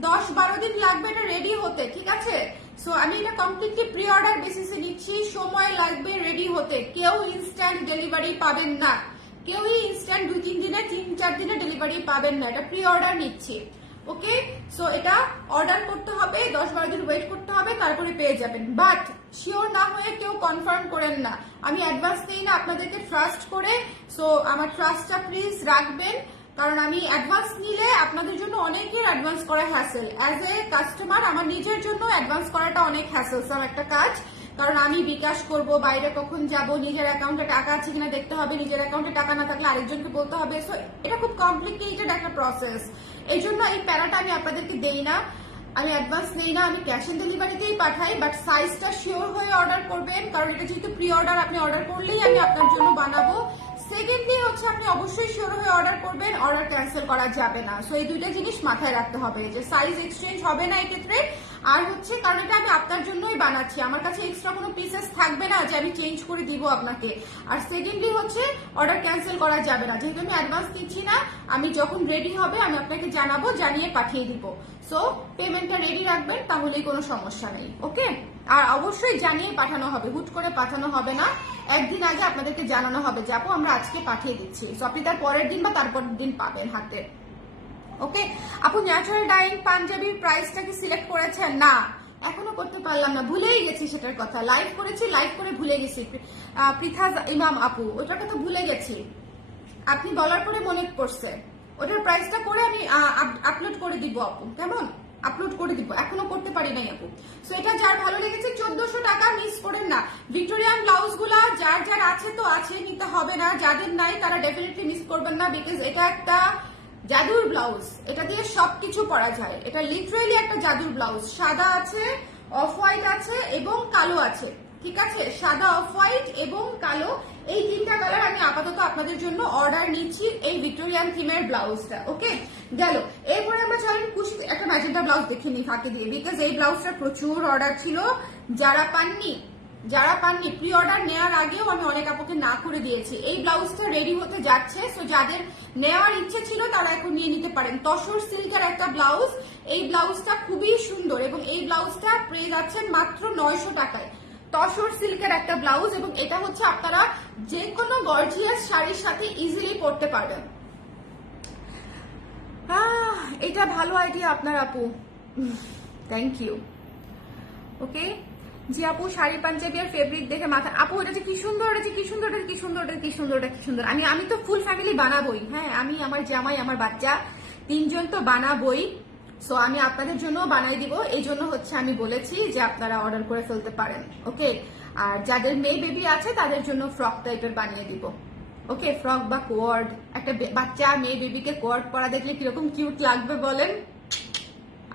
10-12 দিন লাগবে এটা রেডি হতে, ঠিক আছে। সো আমি এটা কমপ্লিটলি প্রি অর্ডার বেসিসে নিচ্ছি, সময় লাগবে রেডি হতে, কেউ ইনস্ট্যান্ট ডেলিভারি পাবেন না, কেউই ইনস্ট্যান্ট 2-3 দিনে 3-4 দিনে ডেলিভারি পাবেন না, এটা প্রি অর্ডার নিচ্ছি। ওকে, সো এটা অর্ডার করতে হবে, 10-12 দিন ওয়েট করতে হবে, তারপরে পেয়ে যাবেন। বাট শিওর না হয়ে কেউ কনফার্ম করেন না, আমি অ্যাডভান্স নেই না আপনাদেরকে ট্রাস্ট করে। সো আমার ট্রাস্টটা প্লিজ রাখবেন, কারণ আমি অ্যাডভান্স নিলে আপনাদের জন্য অনেকের অ্যাডভান্স করা হ্যাসেল। অ্যাজ এ কাস্টমার আমার নিজের জন্য অ্যাডভান্স করাটা অনেক হ্যাসেলসাম একটা কাজ, কারণ আমি বিকাশ করব, বাইরে কখন যাব, নিজের অ্যাকাউন্টে টাকা আছে কিনা দেখতে হবে, নিজের অ্যাকাউন্টে টাকা না থাকলে আরেকজনকে বলতে হবে। সো এটা খুব কমপ্লিকেটেড একটা প্রসেস, এই জন্য এই প্যারাটা আমি আপনাদেরকে দেই না, আমি অ্যাডভান্স নেই না, আমি ক্যাশ অন ডেলিভারিতেই পাঠাই। বাট সাইজটা শিওর হয়ে অর্ডার করবেন, কারণ এটা যেহেতু প্রি অর্ডার, আপনি অর্ডার করলেই আমি আপনার জন্য বানাবো। সেকেন্ডলি হচ্ছে আপনি অবশ্যই শিওর হয়ে অর্ডার করবেন, অর্ডার ক্যান্সেল করা যাবে না। সো এই দুইটা জিনিস মাথায় রাখতে হবে, যে সাইজ এক্সচেঞ্জ হবে না এক্ষেত্রে, আর হচ্ছে কারণ এটা আমি আপনার জন্যই বানাচ্ছি, আমার কাছে এক্সট্রা কোনো পিসেস থাকবে না যে আমি চেঞ্জ করে দিব আপনাকে। আর সেকেন্ডলি হচ্ছে অর্ডার ক্যান্সেল করা যাবে না, যেহেতু আমি অ্যাডভান্স দিচ্ছি না, আমি যখন রেডি হবে আমি আপনাকে জানাবো, জানিয়ে পাঠিয়ে দিব। সো পেমেন্টটা রেডি রাখবেন, তাহলেই কোনো সমস্যা নেই। ওকে, আর অবশ্যই জানিয়ে পাঠানো হবে, হুট করে পাঠানো হবে না, একদিন আগে আপনাদেরকে জানানো হবে যে আপু আমরা আজকে পাঠিয়ে দিচ্ছি, সো আপনি তার পরের দিন বা তারপরের দিন পাবেন হাতে। ওকে আপু, ন্যাচারাল ডাইং পাঞ্জাবির প্রাইসটা কি সিলেক্ট করেছেন? না, এখনো করতে পারলাম না, ভুলেই গেছি সেটার কথা। লাইভ করেছি, লাইভ করে ভুলে গেছি। পৃথা ইমাম আপু, ওটার কথা ভুলে গেছি, আপনি বলার পরে মনে পড়ছে। ওটার প্রাইসটা করে আমি আপলোড করে দিব আপু, কেমন? আপলোড করে দিব, এখনো করতে পারি নাই আপু। সো এটা যার ভালো লেগেছে 1400 টাকা, মিস করেন না। ভিক্টোরিয়ান ব্লাউজ গুলা যার যার আছে তো আছে, নিতে হবে না, যাদের নাই তারা ডেফিনেটলি মিস করবেন না, বিকজ এটা একটা জাদুর ব্লাউজ, এটা দিয়ে সবকিছু পরা যায়, এটা লিটারেলি একটা জাদুর ব্লাউজ। সাদা আছে, অফ হোয়াইট আছে এবং কালো আছে, ঠিক আছে? সাদা, অফ হোয়াইট এবং কালো, এই তিনটা কালার আমি আপাতত আপনাদের জন্য অর্ডার নিচ্ছি এই ভিক্টোরিয়ান থিমের ব্লাউজটা। ওকে, গেল। এরপরে আমরা চলেন খুশি একটা ম্যাজেন্টা ব্লাউজ দেখে নিই ফাঁকে দিয়ে, বিকজ এই ব্লাউজটা প্রচুর অর্ডার ছিল। যারা পাননি প্রি অর্ডার নেওয়ার আগেও আমি অনেক আপুকে না করে দিয়েছি। এই ব্লাউজটা রেডি হতে যাচ্ছে, সো যাদের নেওয়ার ইচ্ছে ছিল তারা এখন নিয়ে নিতে পারেন। তসর সিল্কের একটা ব্লাউজ, এই ব্লাউজটা খুবই সুন্দর এবং এই ব্লাউজটা পেয়ে যাচ্ছেন মাত্র 900 টাকায়। তসর সিল্কের একটা ব্লাউজ, এবং এটা হচ্ছে আপনারা যে কোনো গর্জিয়াস শাড়ির সাথে ইজিলি পরতে পারবেন। এটা ভালো আইডিয়া আপনার আপু, থ্যাংক ইউ। ওকে জি আপু, শাড়ি পাঞ্জাবি আর ফেব্রিক দেখে মাথা, আপু এটা যে কি সুন্দর, এটা যে কি সুন্দর, এটা কি সুন্দর, এটা কি সুন্দর, এটা কি সুন্দর। আমি তো ফুল ফ্যামিলি বানাবোই, হ্যাঁ, আমি, আমার জামাই, আমার বাচ্চা, 3 জন তো বানাবোই। সো আমি আপনাদের জন্য বানাই দিব, এই জন্য হচ্ছে আমি বলেছি যে আপনারা অর্ডার করে ফেলতে পারেন। ওকে, আর যাদের মেয়ে বেবি আছে তাদের জন্য ফ্রক টাইপের বানিয়ে দিব। ওকে, ফ্রক বা কোয়ার্ড, একটা বাচ্চা মেয়ে বেবিকে কোয়ার্ড পরা দেখলে কিরকম কিউট লাগবে বলেন।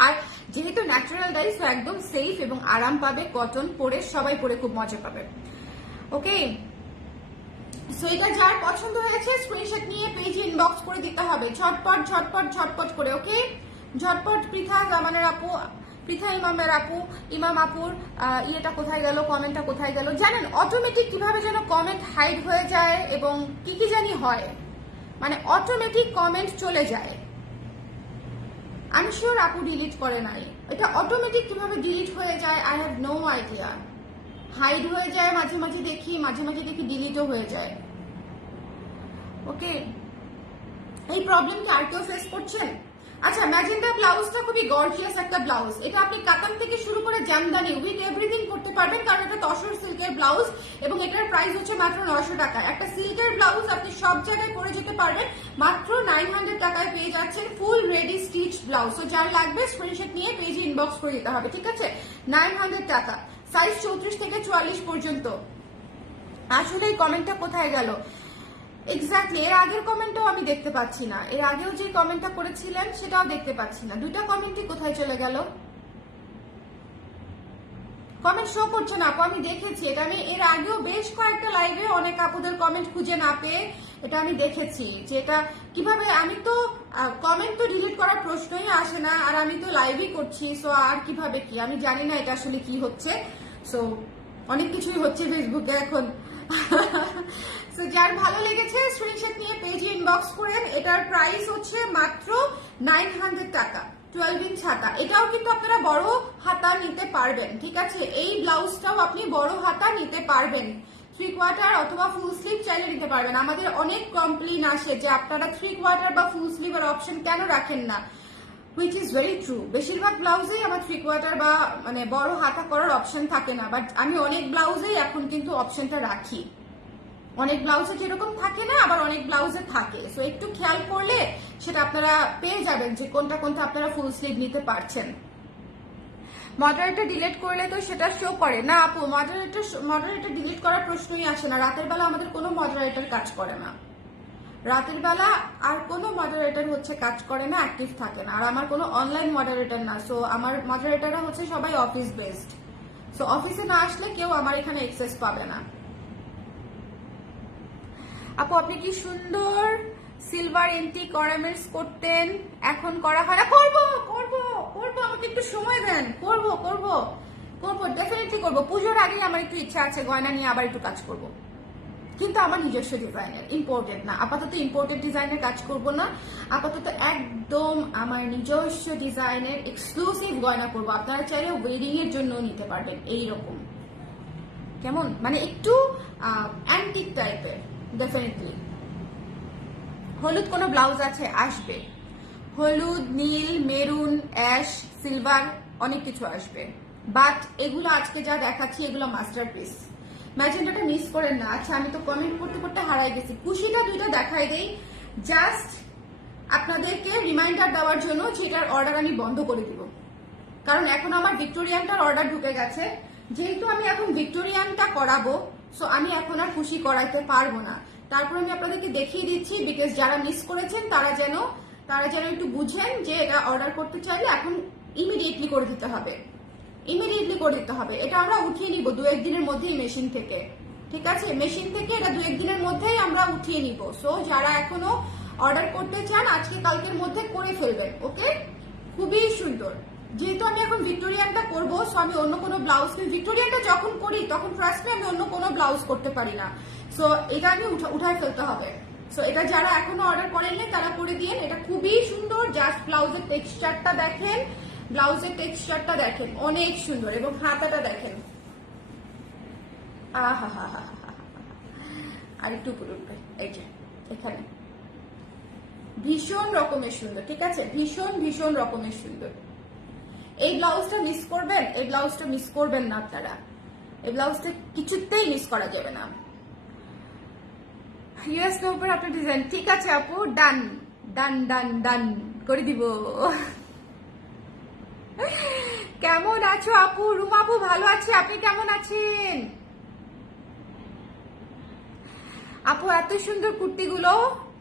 আর যেহেতু ন্যাচারাল ডাই, তো একদম সেফ এবং আরাম পাবে, কটন পরে সবাই পরে খুব মজা পাবে। ওকে, সো এটা যার পছন্দ হয়েছে স্ক্রিনশট নিয়ে পেজে ইনবক্স করে দিতে হবে, ঝটপট ঝটপট ঝটপট করে। ওকে, ঝটপট। পৃথা জামানের আপু, পৃথা ইমামের আপু, ইমাম আপুর ইয়েটা কোথায় গেল, কমেন্টটা কোথায় গেল? জানেন অটোমেটিক কিভাবে যেন কমেন্ট হাইড হয়ে যায় এবং কি কি জানি হয়, মানে অটোমেটিক কমেন্ট চলে যায়। আমি শিওর আপু ডিলিট করে নাই, এটা অটোমেটিক কিভাবে ডিলিট হয়ে যায় I have no idea. Hide হয়ে যায় মাঝে মাঝে দেখি, মাঝে মাঝে দেখি ডিলিটও হয়ে যায়। ওকে, এই প্রবলেম কি আর কেউ ফেস করছেন? আচ্ছা, ম্যাজেন্টা ব্লাউজটা খুবই গর্জিয়াস একটা ব্লাউজ, এটা আপনি কাতান থেকে শুরু করে জামদানি উইথ এভরিথিং করতে পারবেন, কারণ এটা তসর সিল্কের ব্লাউজ এবং এটার প্রাইস হচ্ছে মাত্র 900 টাকা। একটা সিল্কের ব্লাউজ আপনি সব জায়গায় পরে যেতে পারবেন, মাত্র 900 টাকায় পেয়ে যাচ্ছেন ফুল রেডি স্টিচ ব্লাউজ। তো যার লাগবে স্ক্রিনশট নিয়ে পেজে ইনবক্স করে দিতে হবে, ঠিক আছে? 900 টাকা, সাইজ 34 থেকে 44 পর্যন্ত। আসলে এই কমেন্টটা কোথায় গেল? এক্স্যাক্টলি, এর আগের কমেন্টও আমি দেখতে পাচ্ছি না, এর আগেও যে কমেন্টটা করেছিলেন সেটাও দেখতে পাচ্ছি না, দুইটা কমেন্টই কোথায় চলে গেল? কমেন্ট শো করছে না আপু, আমি দেখেছি এটা, আমি এর আগেও বেশ কয়েকটা লাইভে অনেক আপুদের কমেন্ট খুঁজে না পেয়ে এটা আমি দেখেছি যে এটা কিভাবে, আমি তো কমেন্ট তো ডিলিট করার প্রশ্নই আসে না, আর আমি তো লাইভই করছি, সো আর কিভাবে কি আমি জানি না এটা আসলে কি হচ্ছে। সো অনেক কিছুই হচ্ছে ফেসবুকে এখন। সো যার ভালো লেগেছে স্ক্রিনশট নিয়ে পেজে ইনবক্স করেন, এটার প্রাইস হচ্ছে মাত্র 900 টাকা, 12 ইঞ্চ হাতা, এটাও কিন্তু আপনারা বড় হাতা নিতে পারবেন, ঠিক আছে। এই ব্লাউজটাও আপনি বড় হাতা নিতে পারবেন, 3/4 অথবা ফুল স্লিভ চাইলে নিতে পারবেন। আমাদের অনেক কমপ্লেইন আসে যে আপনারা 3/4 বা ফুল স্লিভের অপশন কেন রাখেন না, হুইচ ইজ ভেরি ট্রু। বেশিরভাগ ব্লাউজেই আমার 3/4 বা মানে বড় হাতা করার অপশন থাকে না, বাট আমি অনেক ব্লাউজেই এখন কিন্তু অপশনটা রাখি। অনেক ব্লাউজে যেরকম থাকে না, আবার অনেক ব্লাউজে থাকে। সো একটু খেয়াল করলে সেটা আপনারা পেয়ে যাবেন যে কোনটা কোনটা আপনারা ফুল স্লিভ নিতে পারছেন। মডারেটর ডিলিট করলে তো সেটা শো করে না আপু, মডারেটর ডিলিট করার প্রশ্নই আসে না। রাতের বেলা আমাদের কোনো মডারেটর কাজ করে না, রাতের বেলা আর কোনো মডারেটর হচ্ছে কাজ করে না, অ্যাক্টিভ থাকে না। আর আমার কোনো অনলাইন মডারেটর না, সো আমার মডারেটররা হচ্ছে সবাই অফিস বেসড। সো অফিসে না আসলে কেউ আমার এখানে অ্যাক্সেস পাবে না। আপু আপনি কি সুন্দর সিলভার এন্টিক অর্নামেন্টস করতেন, এখন করা হয় না? করবো করবো করবো, আমাকে একটু সময় দেন, করবো করবো করবো, ডেফিনেটলি করবো। পুজোর আগেই আমার একটু ইচ্ছা আছে গয়না নিয়ে আবার একটু কাজ করব, কিন্তু আমার নিজস্ব ডিজাইনের, ইম্পোর্টেড না। আপাতত ইম্পোর্টেড ডিজাইনের কাজ করব না, আপাতত একদম আমার নিজস্ব ডিজাইনের এক্সক্লুসিভ গয়না করব। আপনারা চাইলে ওয়েডিং এর জন্য নিতে পারবেন, এইরকম কেমন মানে একটু অ্যান্টিক টাইপের। ডেফিনেটলি হলুদ কোনো ব্লাউজ আছে আসবে, হলুদ, নীল, মেরুন, অ্যাশ, সিলভার অনেক কিছু আসবে, বাট এগুলো আজকে যা দেখাচ্ছি এগুলো মাস্টারপিস। ম্যাজেন্টাটা মিস করেন না। আচ্ছা আমি তো কমেন্ট করতে করতে হারাই গেছি, কুশিটা দুইটা দেখাই দেই জাস্ট আপনাদেরকে রিমাইন্ডার দেওয়ার জন্য যে এটার অর্ডার আমি বন্ধ করে দিব, কারণ এখন আমার ভিক্টোরিয়ানটার অর্ডার ঢুকে গেছে। যেহেতু আমি এখন ভিক্টোরিয়ানটা করাবো, সো আমি এখন আর খুশি করাইতে পারবো না। তারপর আমি আপনাদেরকে দেখিয়ে দিচ্ছি, বিকজ যারা মিস করেছেন তারা যেন একটু বুঝেন যে এটা অর্ডার করতে চাইলে এখন ইমিডিয়েটলি করে দিতে হবে, ইমিডিয়েটলি করে দিতে হবে। এটা আমরা উঠিয়ে নিব 2-1 দিনের মধ্যেই মেশিন থেকে, ঠিক আছে। মেশিন থেকে এটা 2-1 দিনের মধ্যেই আমরা উঠিয়ে নিব। সো যারা এখনো অর্ডার করতে চান আজকে কালকের মধ্যে করে ফেলবেন, ওকে। খুবই সুন্দর। যেহেতু আমি এখন ভিক্টোরিয়ানটা করবো, সো আমি অন্য কোনো ব্লাউজ, ভিক্টোরিয়ানটা যখন করি তখন ফার্স্ট আমি অন্য কোনো ব্লাউজ করতে পারি না, সো এটা আমি উঠায় ফেলতে হবে। সো এটা যারা এখনো অর্ডার করেননি তারা করে দিন, এটা খুবই সুন্দর। জাস্ট ব্লাউজের টেক্সচারটা দেখেন, ব্লাউজের টেক্সচারটা দেখেন অনেক সুন্দর, এবং হাতাটা দেখেন আহা হা হা হা। আর একটু উপরে উঠবে, এই যে এখানে ভীষণ রকমের সুন্দর, ঠিক আছে, ভীষণ ভীষণ রকমের সুন্দর। এই ব্লাউজটা মিস করবেন, এই ব্লাউজটা মিস করবেন না আপনারা, এই ব্লাউজটা কিছুতেই মিস করা যাবে না। ইউএস এর উপর আপনার ডিজাইন, ঠিক আছে আপু, ডান ডান ডান ডান করে দিব। কেমন আছো আপু? রুমা আপু ভালো আছে, আপনি কেমন আছেন আপু? এত সুন্দর কুর্তিগুলো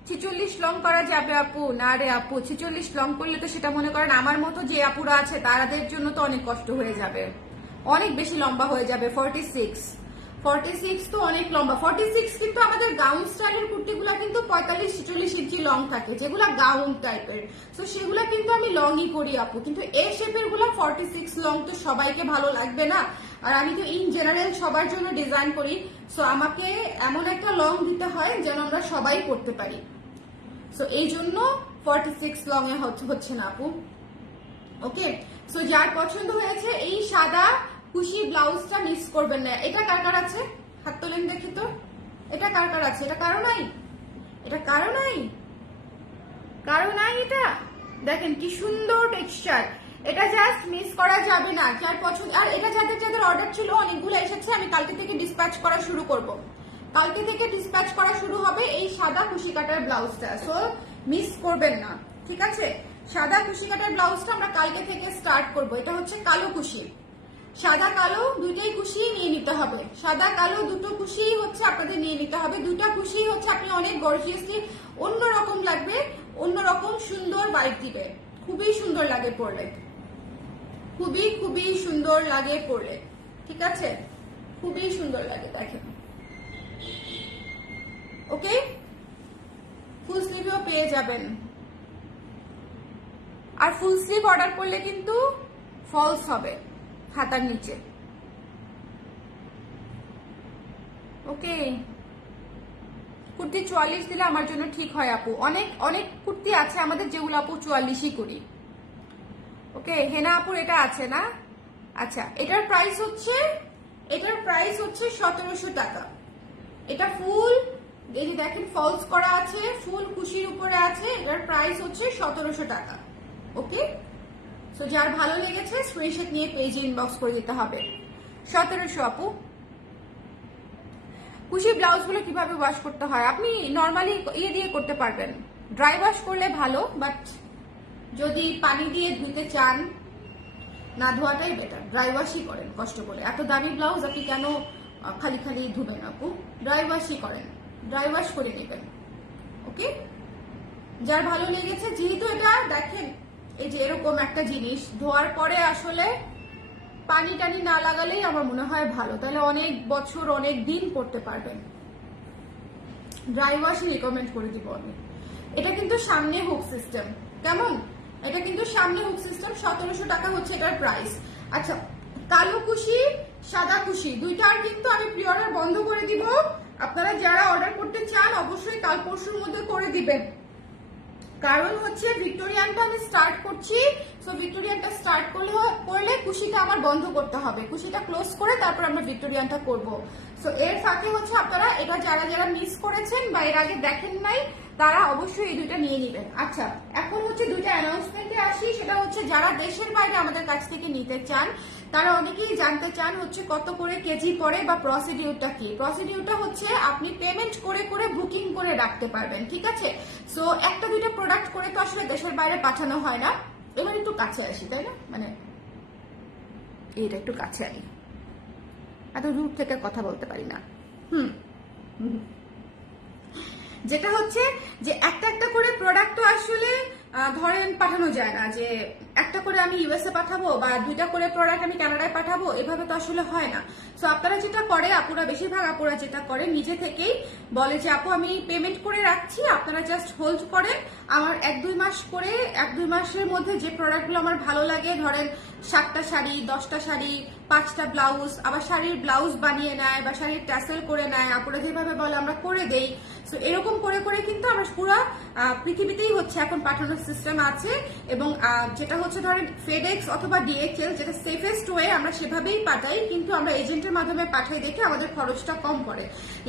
46 লং করা যাবে আপু? না রে আপু, 46 লং করলে তো সেটা মনে করেন আমার মতো যে আপুরা আছে তাদের জন্য তো অনেক কষ্ট হয়ে যাবে, অনেক বেশি লম্বা হয়ে যাবে। 46 তো অনেক লম্বা। 46 কিন্তু আমাদের গাউন স্টাইলের কুর্তিগুলো কিন্তু 45-46 ইঞ্চি লং থাকে, যেগুলো গাউন টাইপের, তো সেগুলো কিন্তু আমি লংই করি আপু। কিন্তু এই শেপের গুলো 46 লং তো সবাইকে ভালো লাগবে না, আর আমি তো ইন জেনারেল সবার জন্য ডিজাইন করি, সো আমাকে এমন একটা লং দিতে হয় যেন আমরা সবাই করতে পারি। সো এই জন্য 46 লং এ হচ্ছে না আপু, ওকে। সো যার পছন্দ হয়েছে এই সাদা কুশি ব্লাউজটা মিস করবেন না। এটা কার কার আছে হাত তোলেন দেখি তো, এটা কার কার আছে? এটা কারো নাই, এটা কারো নাই, কারো নাই। এটা দেখেন কি সুন্দর টেক্সচার, এটা জাস্ট মিস করা যাবে না। যার পছন্দ, আর এটা যাদের যাদের অর্ডার ছিল অনেকগুলো এসেছে, আমি কালকে থেকে ডিসপ্যাচ করা শুরু করব, কালকে থেকে ডিসপ্যাচ করা শুরু হবে এই সাদা কুশি কাটার ব্লাউজটা, সো মিস করবেন না, ঠিক আছে। সাদা কুশি কাটার ব্লাউজটা আমরা কালকে থেকে স্টার্ট করব। এটা হচ্ছে কালো কুশি, সাদা কালো দুইটাই কুশি নিয়ে নিতে হবে, সাদা কালো দুটো কুশি হচ্ছে আপনাদের নিয়ে নিতে হবে। দুইটা কুশি হচ্ছে আপনি অনেক গর্জিয়াসলি অন্যরকম লাগবে, অন্যরকম সুন্দর ভাইব দিবে, খুবই সুন্দর লাগে পরলে, খুবই খুবই সুন্দর লাগে পরলে, ঠিক আছে, খুবই সুন্দর লাগে। দেখেন, ওকে। ফুল স্লিভও পেয়ে যাবেন, আর ফুল স্লিভ অর্ডার করলে কিন্তু ফলস হবে হাতার নিচে, ওকে। কুর্তি 44 দিলে আমার জন্য ঠিক হয় আপু। অনেক অনেক কুর্তি আছে আমাদের যেগুলো আপু 44ই করি, ওকে হেনা আপুর এটা আছে না? আচ্ছা, এটার প্রাইস হচ্ছে 1700 টাকা। এটা ফুল এই যে দেখেন ফলস করা আছে, ফুল কুশির উপরে আছে, এটার প্রাইস হচ্ছে 1700 টাকা। ওকে, সো যার ভালো লেগেছে স্ক্রিনশট নিয়ে পেজে ইনবক্স করে দিতে হবে। 1700 আপু। কুশি ব্লাউজ গুলো কিভাবে ওয়াশ করতে হয়? আপনি নর্মালি ইয়ে দিয়ে করতে পারবেন, ড্রাই ওয়াশ করলে ভালো, বাট যদি পানি দিয়ে ধুতে চান না ধোয়াটাই বেটার, ড্রাই ওয়াশই করেন কষ্ট করে। এত দামি ব্লাউজ আপনি কেন খালি খালি ধুবেন আপু? ড্রাই ওয়াশই করেন, ড্রাই ওয়াশ করে নেবেন। ওকে, যার ভালো লেগেছে, যেহেতু এটা দেখেন এই যে এরকম একটা জিনিস ধোয়ার পরে আসলে পানি টানি না লাগালেই আমার মনে হয় ভালো, তাহলে অনেক বছর অনেক দিন পড়তে পারবেন। ড্রাই ওয়াশই রিকমেন্ড করে দিব আমি। এটা কিন্তু সামনে হুক সিস্টেম, কেমন? এটা কিন্তু সামনে হুক সিস্টেম। 1700 টাকা হচ্ছে এটার প্রাইস। আচ্ছা, কালো কুশি সাদা কুশি দুইটার কিন্তু আমি প্রি অর্ডার বন্ধ করে দিব। আপনারা যারা অর্ডার করতে চান অবশ্যই কাল পরশুর মধ্যে করে দিবেন, কারণ হচ্ছে ভিক্টোরিয়ানটা আমি স্টার্ট করছি। সো ভিক্টোরিয়ানটা স্টার্ট করলে কুশিটা আমার বন্ধ করতে হবে, কুশিটা ক্লোজ করে তারপর আমরা ভিক্টোরিয়ানটা করব। সো এর ফাঁকে হচ্ছে আপনারা এটা যারা যারা মিস করেছেন বা এর আগে দেখেন নাই তারা অবশ্যই এই দুইটা নিয়ে নেবেন। আচ্ছা, এখন হচ্ছে দুইটা অ্যানাউন্সমেন্টে আসি। সেটা হচ্ছে যারা দেশের বাইরে আমাদের কাছ থেকে নিতে চান তারা অনেকেই জানতে চান হচ্ছে কত করে কেজি পড়ে বা প্রসিডিউরটা কি। প্রসিডিউরটা হচ্ছে আপনি পেমেন্ট করে করে বুকিং করে রাখতে পারবেন, ঠিক আছে? সো একটা দুইটা প্রোডাক্ট করে তো আসলে দেশের বাইরে পাঠানো হয় না। এবার একটু কাছে আসি, তাই না? মানে এইটা একটু কাছে আনি, এত দূর থেকে কথা বলতে পারি না। যেটা হচ্ছে যে একটা একটা করে প্রোডাক্ট তো আসলে ধরেন পাঠানো যায় না, যে একটা করে আমি ইউএসএ পাঠাবো বা দুইটা করে প্রোডাক্ট আমি কানাডায় পাঠাবো, এভাবে তো আসলে হয় না। সো আপনারা যেটা করে, আপুরা বেশিরভাগ আপুরা যেটা করে নিজে থেকেই বলে যে আপু আমি পেমেন্ট করে রাখছি, আপনারা জাস্ট হোল্ড করেন, আমার 1-2 মাস করে 1-2 মাসের মধ্যে যে প্রোডাক্টগুলো আমার ভালো লাগে, ধরেন 7টা শাড়ি, 10টা শাড়ি, 5টা ব্লাউজ, আবার শাড়ির ব্লাউজ বানিয়ে নেয় বা শাড়ির ট্যাসেল করে নেয়, আপুরা যেভাবে বলে আমরা করে দেই। সো এরকম করে করে কিন্তু আমরা পুরো পৃথিবীতেই হচ্ছে এখন পাঠানোর সিস্টেম আছে। এবং যেটা হচ্ছে ধরেন ফেডেক্স অথবা ডিএচএল, যেটা সেফেস্ট ওয়ে, আমরা সেভাবেই পাঠাই, কিন্তু আমরা এজেন্টের মাধ্যমে পাঠাই দেখে আমাদের খরচটা কম পড়ে।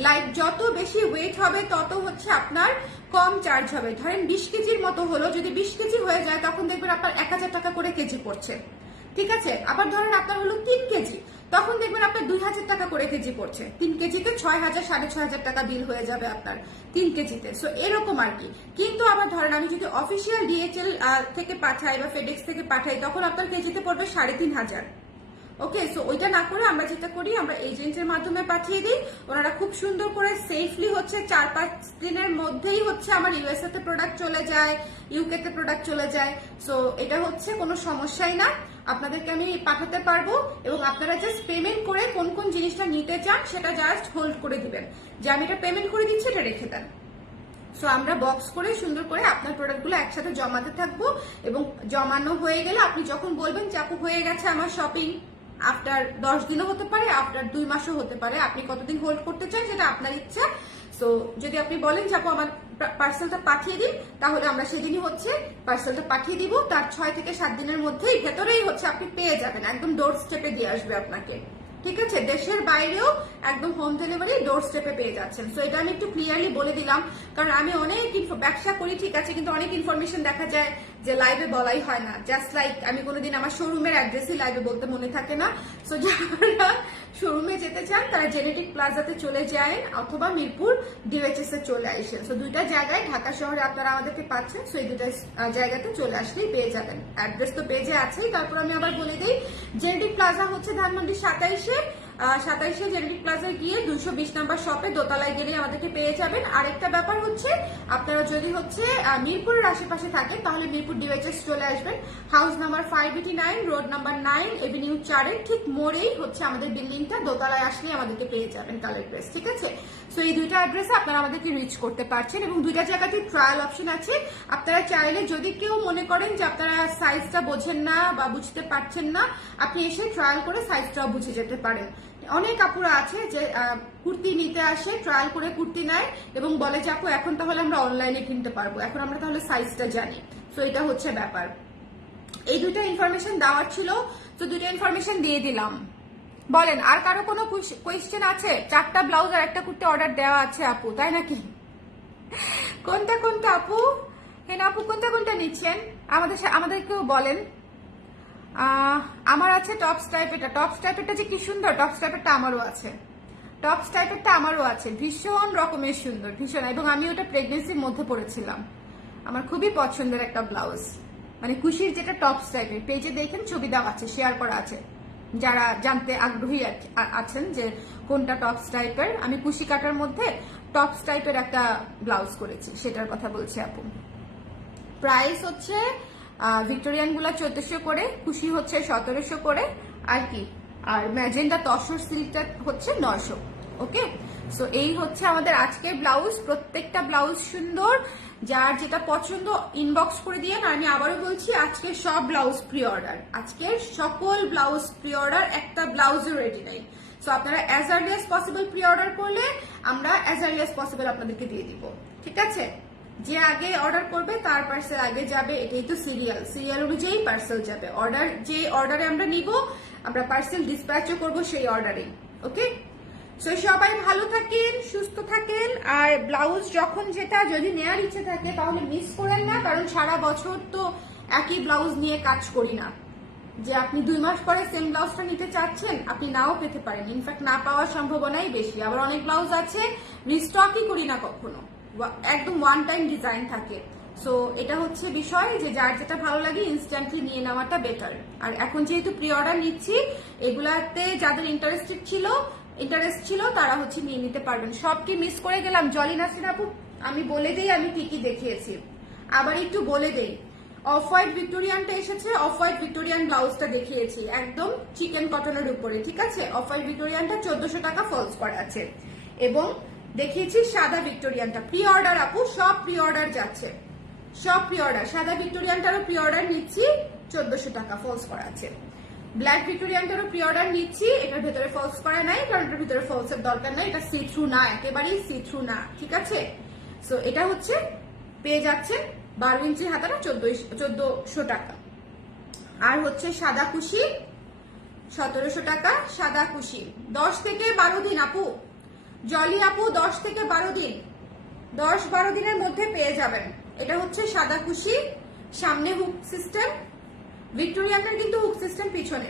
লাইক যত বেশি ওয়েট হবে তত হচ্ছে আপনার কম চার্জ হবে। ধরেন 20 কেজির মতো হলো, যদি 20 কেজি হয়ে যায় তখন দেখবেন আপনার 1000 টাকা করে কেজি পড়ছে, ঠিক আছে? আবার ধরেন আপনার হলো 3 কেজি, তখন দেখবেন আপনার 2000 টাকা করে কেজি পড়ছে। 3 কেজিতে 6000 6500 টাকা বিল হয়ে যাবে আপনার 3 কেজিতে। সো এরকম আর কি। কিন্তু আবার ধরেন আমি যদি অফিসিয়াল ডিএচএল থেকে পাঠাই বা ফেডেক্স থেকে পাঠাই তখন আপনার কেজিতে পড়বে 3500। ওকে, সো ওইটা না করে আমরা যেটা করি, আমরা এজেন্টের মাধ্যমে পাঠিয়ে দিই, ওনারা খুব সুন্দর করে সেফলি হচ্ছে 4-5 দিনের মধ্যেই হচ্ছে আমার ইউএসএ তে প্রোডাক্ট চলে যায়, ইউকে তে প্রোডাক্ট চলে যায়। সো এটা হচ্ছে কোনো সমস্যাই না, আপনাদেরকে আমি পাঠাতে পারবো। এবং আপনারা জাস্ট পেমেন্ট করে কোন কোন জিনিসটা নিতে চান সেটা জাস্ট হোল্ড করে দিবেন, যে আমি এটা পেমেন্ট করে দিচ্ছি, এটা রেখে দেন। সো আমরা বক্স করে সুন্দর করে আপনার প্রোডাক্টগুলো একসাথে জমাতে থাকবো, এবং জমানো হয়ে গেলে আপনি যখন বলবেন যে আপু হয়ে গেছে আমার শপিং, আফটার 10 দিনও হতে পারে, আফটার 2 মাসও হতে পারে, আপনি কতদিন হোল্ড করতে চান সেটা আপনার ইচ্ছা। সো যদি আপনি বলেন যে আপু আমার পার্সেলটা পাঠিয়ে দিন, তাহলে আমরা সেদিনই হচ্ছে পার্সেলটা পাঠিয়ে দিব। তার 6 থেকে 7 দিনের মধ্যেই ভেতরেই হচ্ছে আপনি পেয়ে যাবেন, একদম ডোর স্টেপে দিয়ে আসবে আপনাকে, ঠিক আছে? দেশের বাইরেও একদম হোম ডেলিভারি ডোর স্টেপে পেয়ে যাচ্ছেন। সো এটা আমি একটু ক্লিয়ারলি বলে দিলাম, কারণ আমি অনেক ব্যবসা করি, ঠিক আছে, কিন্তু অনেক ইনফরমেশন দেখা যায় যে লাইভে বলাই হয় না। জাস্ট লাইক আমি কোনোদিন আমার শোরুমের অ্যাড্রেসই লাইভে বলতে মনে থাকে না। সো যারা শোরুমে যেতে চান তারা জেনেটিক প্লাজাতে চলে যায় অথবা মিরপুর ডিএইচএস এ চলে আসেন। সো দুইটা জায়গায় ঢাকা শহরে আপনারা আমাদেরকে পাচ্ছেন। সো এই দুইটা জায়গাতে চলে আসলেই পেয়ে যাবেন। অ্যাড্রেস তো পেজে আছেই, তারপর আমি আবার বলে দিই জেনেটিক প্লাজা হচ্ছে ধানমন্ডি 27-এ জেনেটিক প্লাজায় গিয়ে 220 নাম্বার শপে দোতলায় গেলে আমাদেরকে পেয়ে যাবেন। আরেকটা ব্যাপার হচ্ছে আপনারা যদি হচ্ছে মিরপুরের আশেপাশে থাকেন তাহলে মিরপুর ডিওএইচএস চলে আসবেন। House number 589, road number 9, avenue 4-এর ঠিক মোড়েই হচ্ছে আমাদের বিল্ডিংটা, দোতলায় আসলে আমাদেরকে পেয়ে যাবেন কালার প্রেস, ঠিক আছে? সো এই দুইটা অ্যাড্রেসে আপনারা আমাদেরকে রিচ করতে পারছেন, এবং দুইটা জায়গাতে ট্রায়াল অপশন আছে। আপনারা চাইলে যদি কেউ মনে করেন যে আপনারা সাইজটা বোঝেন না বা বুঝতে পারছেন না, আপনি এসে ট্রায়াল করে সাইজটাও বুঝে যেতে পারেন। অনেক আপুরা আছে যে কুর্তি নিতে আসে, ট্রায়াল করে কুর্তি নেয় এবং বলে যে আপু এখন তাহলে আমরা অনলাইনে কিনতে পারবো, এখন আমরা তাহলে সাইজটা জানি। সো এটা হচ্ছে ব্যাপার। এই দুটো ইনফরমেশন দেওয়ার ছিল, তো দুটো ইনফরমেশন দিয়ে দিলাম। বলেন আর কারো কোনো কোয়েশ্চেন আছে? 4টা ব্লাউজ আর একটা কুর্তি অর্ডার দেওয়া আছে আপু, তাই নাকি? কোনটা কোনটা আপু? হ্যাঁ আপু, কোনটা কোনটা নিচ্ছেন আমাদেরকেও বলেন। আমার আছে টপস টাইপেরটা। টপস টাইপেরটা যে কি সুন্দর, টপস টাইপেরটা আমারও আছে। টপস টাইপেরটা আমারও আছে, ভীষণ রকমের সুন্দর, ভীষণ। এবং আমি ওটা প্রেগনেন্সির মধ্যে পরেছিলাম, আমার খুবই পছন্দের একটা ব্লাউজ। মানে খুশির যেটা টপস টাইপের, পেজে দেখেন ছবি দেওয়া আছে, শেয়ার করা আছে, যারা জানতে আগ্রহী আছেন যে কোনটা টপস টাইপের। আমি কুশি কাটার মধ্যে টপস টাইপের একটা ব্লাউজ করেছি, সেটার কথা বলছি আপু। প্রাইস হচ্ছে ভিক্টোরিয়ান গুলা 1400 করে, খুশি হচ্ছে 1700 করে, আর কি আর ম্যাজেন্ডা তসর সিল্কটা হচ্ছে 900। ওকে, সো এই হচ্ছে আমাদের আজকের ব্লাউজ। প্রত্যেকটা ব্লাউজ সুন্দর, যার যেটা পছন্দ ইনবক্স করে দিয়ে। আমি আবারও বলছি, আজকের সব ব্লাউজ প্রি অর্ডার, আজকের সকল ব্লাউজ প্রি অর্ডার, একটা ব্লাউজও রেডি নেই। সো আপনারা as early as possible pre order করলে আমরা অ্যাজ আর্লি অ্যাজ পসিবল আপনাদেরকে দিয়ে দিব, ঠিক আছে? যে আগে অর্ডার করবে তার পার্সেল আগে যাবে, এটাই তো সিরিয়াল অনুযায়ী পার্সেল যাবে। অর্ডার যে অর্ডারে আমরা নিব, আমরা পার্সেল ডিসপ্যাচও করবো সেই অর্ডারে। ওকে, সো সবাই ভালো থাকেন, সুস্থ থাকেন। আর ব্লাউজ যখন যেটা যদি নেওয়ার ইচ্ছে থাকে তাহলে মিস করেন না, কারণ সারা বছর তো একই ব্লাউজ নিয়ে কাজ করি না। যে আপনি 2 মাস পরে সেম ব্লাউজটা নিতে চাচ্ছেন, আপনি নাও পেতে পারেন, ইনফ্যাক্ট না পাওয়ার সম্ভাবনাই বেশি। আবার অনেক ব্লাউজ আছে রিস্টকই করি না কখনো, একদম ওয়ান টাইম ডিজাইন থাকে। সো এটা হচ্ছে বিষয় যে যার যেটা ভালো লাগে ইনস্ট্যান্টলি নিয়ে নেওয়াটা বেটার। আর এখন যেহেতু প্রি অর্ডার নিচ্ছি, এগুলাতে যাদের ইন্টারেস্ট ছিল তারা হচ্ছে নিয়ে নিতে পারবেন। সব কি মিস করে গেলাম? জলি নাসরিন আপু, আমি বলে দেই আমি কি কি দেখিয়েছি, আবার একটু বলে দেই। অফ হোয়াইট ভিক্টোরিয়ানটা এসেছে, অফ হোয়াইট ভিক্টোরিয়ান ব্লাউজটা দেখিয়েছি একদম চিকেন কটনের উপরে, ঠিক আছে? অফ হোয়াইট ভিক্টোরিয়ানটা 1400 টাকা ফলস করা আছে। এবং দেখিয়েছি সাদা ভিক্টোরিয়ানটা প্রি অর্ডার আপু, সব প্রি অর্ডার যাচ্ছে, সব প্রি অর্ডার। সাদা ভিক্টোরিয়ানটারও প্রি অর্ডার নিচ্ছি, 1400 টাকা ফলস করা আছে। ব্ল্যাক ভিক্টোরিয়ানটারও প্রি অর্ডার নিচ্ছি, এটার ভেতরে ফলস করা নাই, কারণ এটার ভিতরে ফলসের দরকার নাই, এটা সি থ্রু না, একেবারেই সি থ্রু না, ঠিক আছে? সো এটা হচ্ছে পেয়ে যাচ্ছেন 12 ইঞ্চি হাতাটা 1400 টাকা। আর হচ্ছে সাদা কুশি 1700 টাকা, সাদা কুশি 10 থেকে 12 দিন আপু, জলি আপু 10 থেকে 12 দিন, 10-12 দিনের মধ্যে পেয়ে যাবেন। এটা হচ্ছে সাদা কুশি, সামনে হুক সিস্টেম, ভিক্টোরিয়ানের কিন্তু হুক সিস্টেম পিছনে,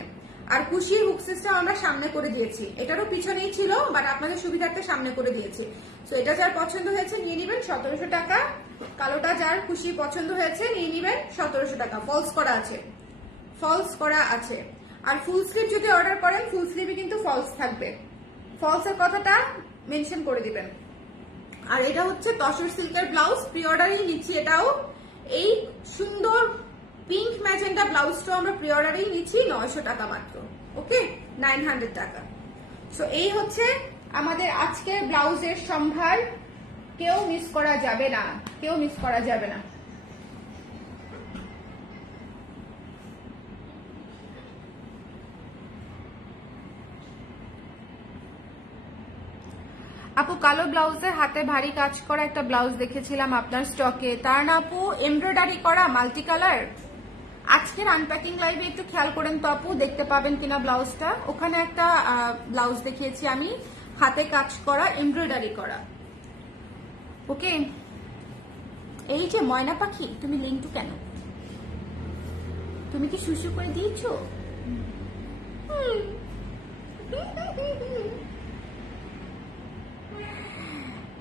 আর কুশির হুক সিস্টেম আমরা সামনে করে দিয়েছি। এটারও পিছনেই ছিল, বাট আপনাদের সুবিধার্থে সামনে করে দিয়েছি। তো এটা যার পছন্দ হয়েছে নিয়ে নেবেন 1700 টাকা। কালোটা যার খুশি পছন্দ হয়েছে নিয়ে নেবেন 1700 টাকা। ফলস করা আছে। আর ফুল স্লিভ যদি অর্ডার করেন, ফুল স্লিভে কিন্তু ফলস থাকবে, ফলসের কথাটা মেনশন করে দিবেন। আর এটা হচ্ছে তসর সিল্কের ব্লাউজ, প্রি অর্ডারই নিচ্ছি এটাও। এই সুন্দর পিঙ্ক ম্যাজেন্টা ব্লাউজটাও আমরা প্রি অর্ডারেই নিচ্ছি 900 টাকা মাত্র। ওকে, 900 টাকা। সো এই হচ্ছে আমাদের আজকের ব্লাউজের সম্ভার, কেউ মিস করা যাবে না, কেউ মিস করা যাবে না। আপু কালো ব্লাউজের হাতে ভারী কাজ করা একটা ব্লাউজ দেখেছিলাম আপনার স্টকে, তার না আপু এমব্রয়ডারি করা মাল্টি কালার? আজকের আনপ্যাকিং লাইভে একটু খেয়াল করেন তো আপু, দেখতে পাবেন কিনা ব্লাউজটা। ওখানে একটা ব্লাউজ দেখিয়েছি আমি, হাতে কাজ করা, এমব্রয়ডারি করা। ওকে, এই যে ময়না পাখি, তুমি লিঙ্কটু কেন, তুমি কি শুশু করে দিয়েছো?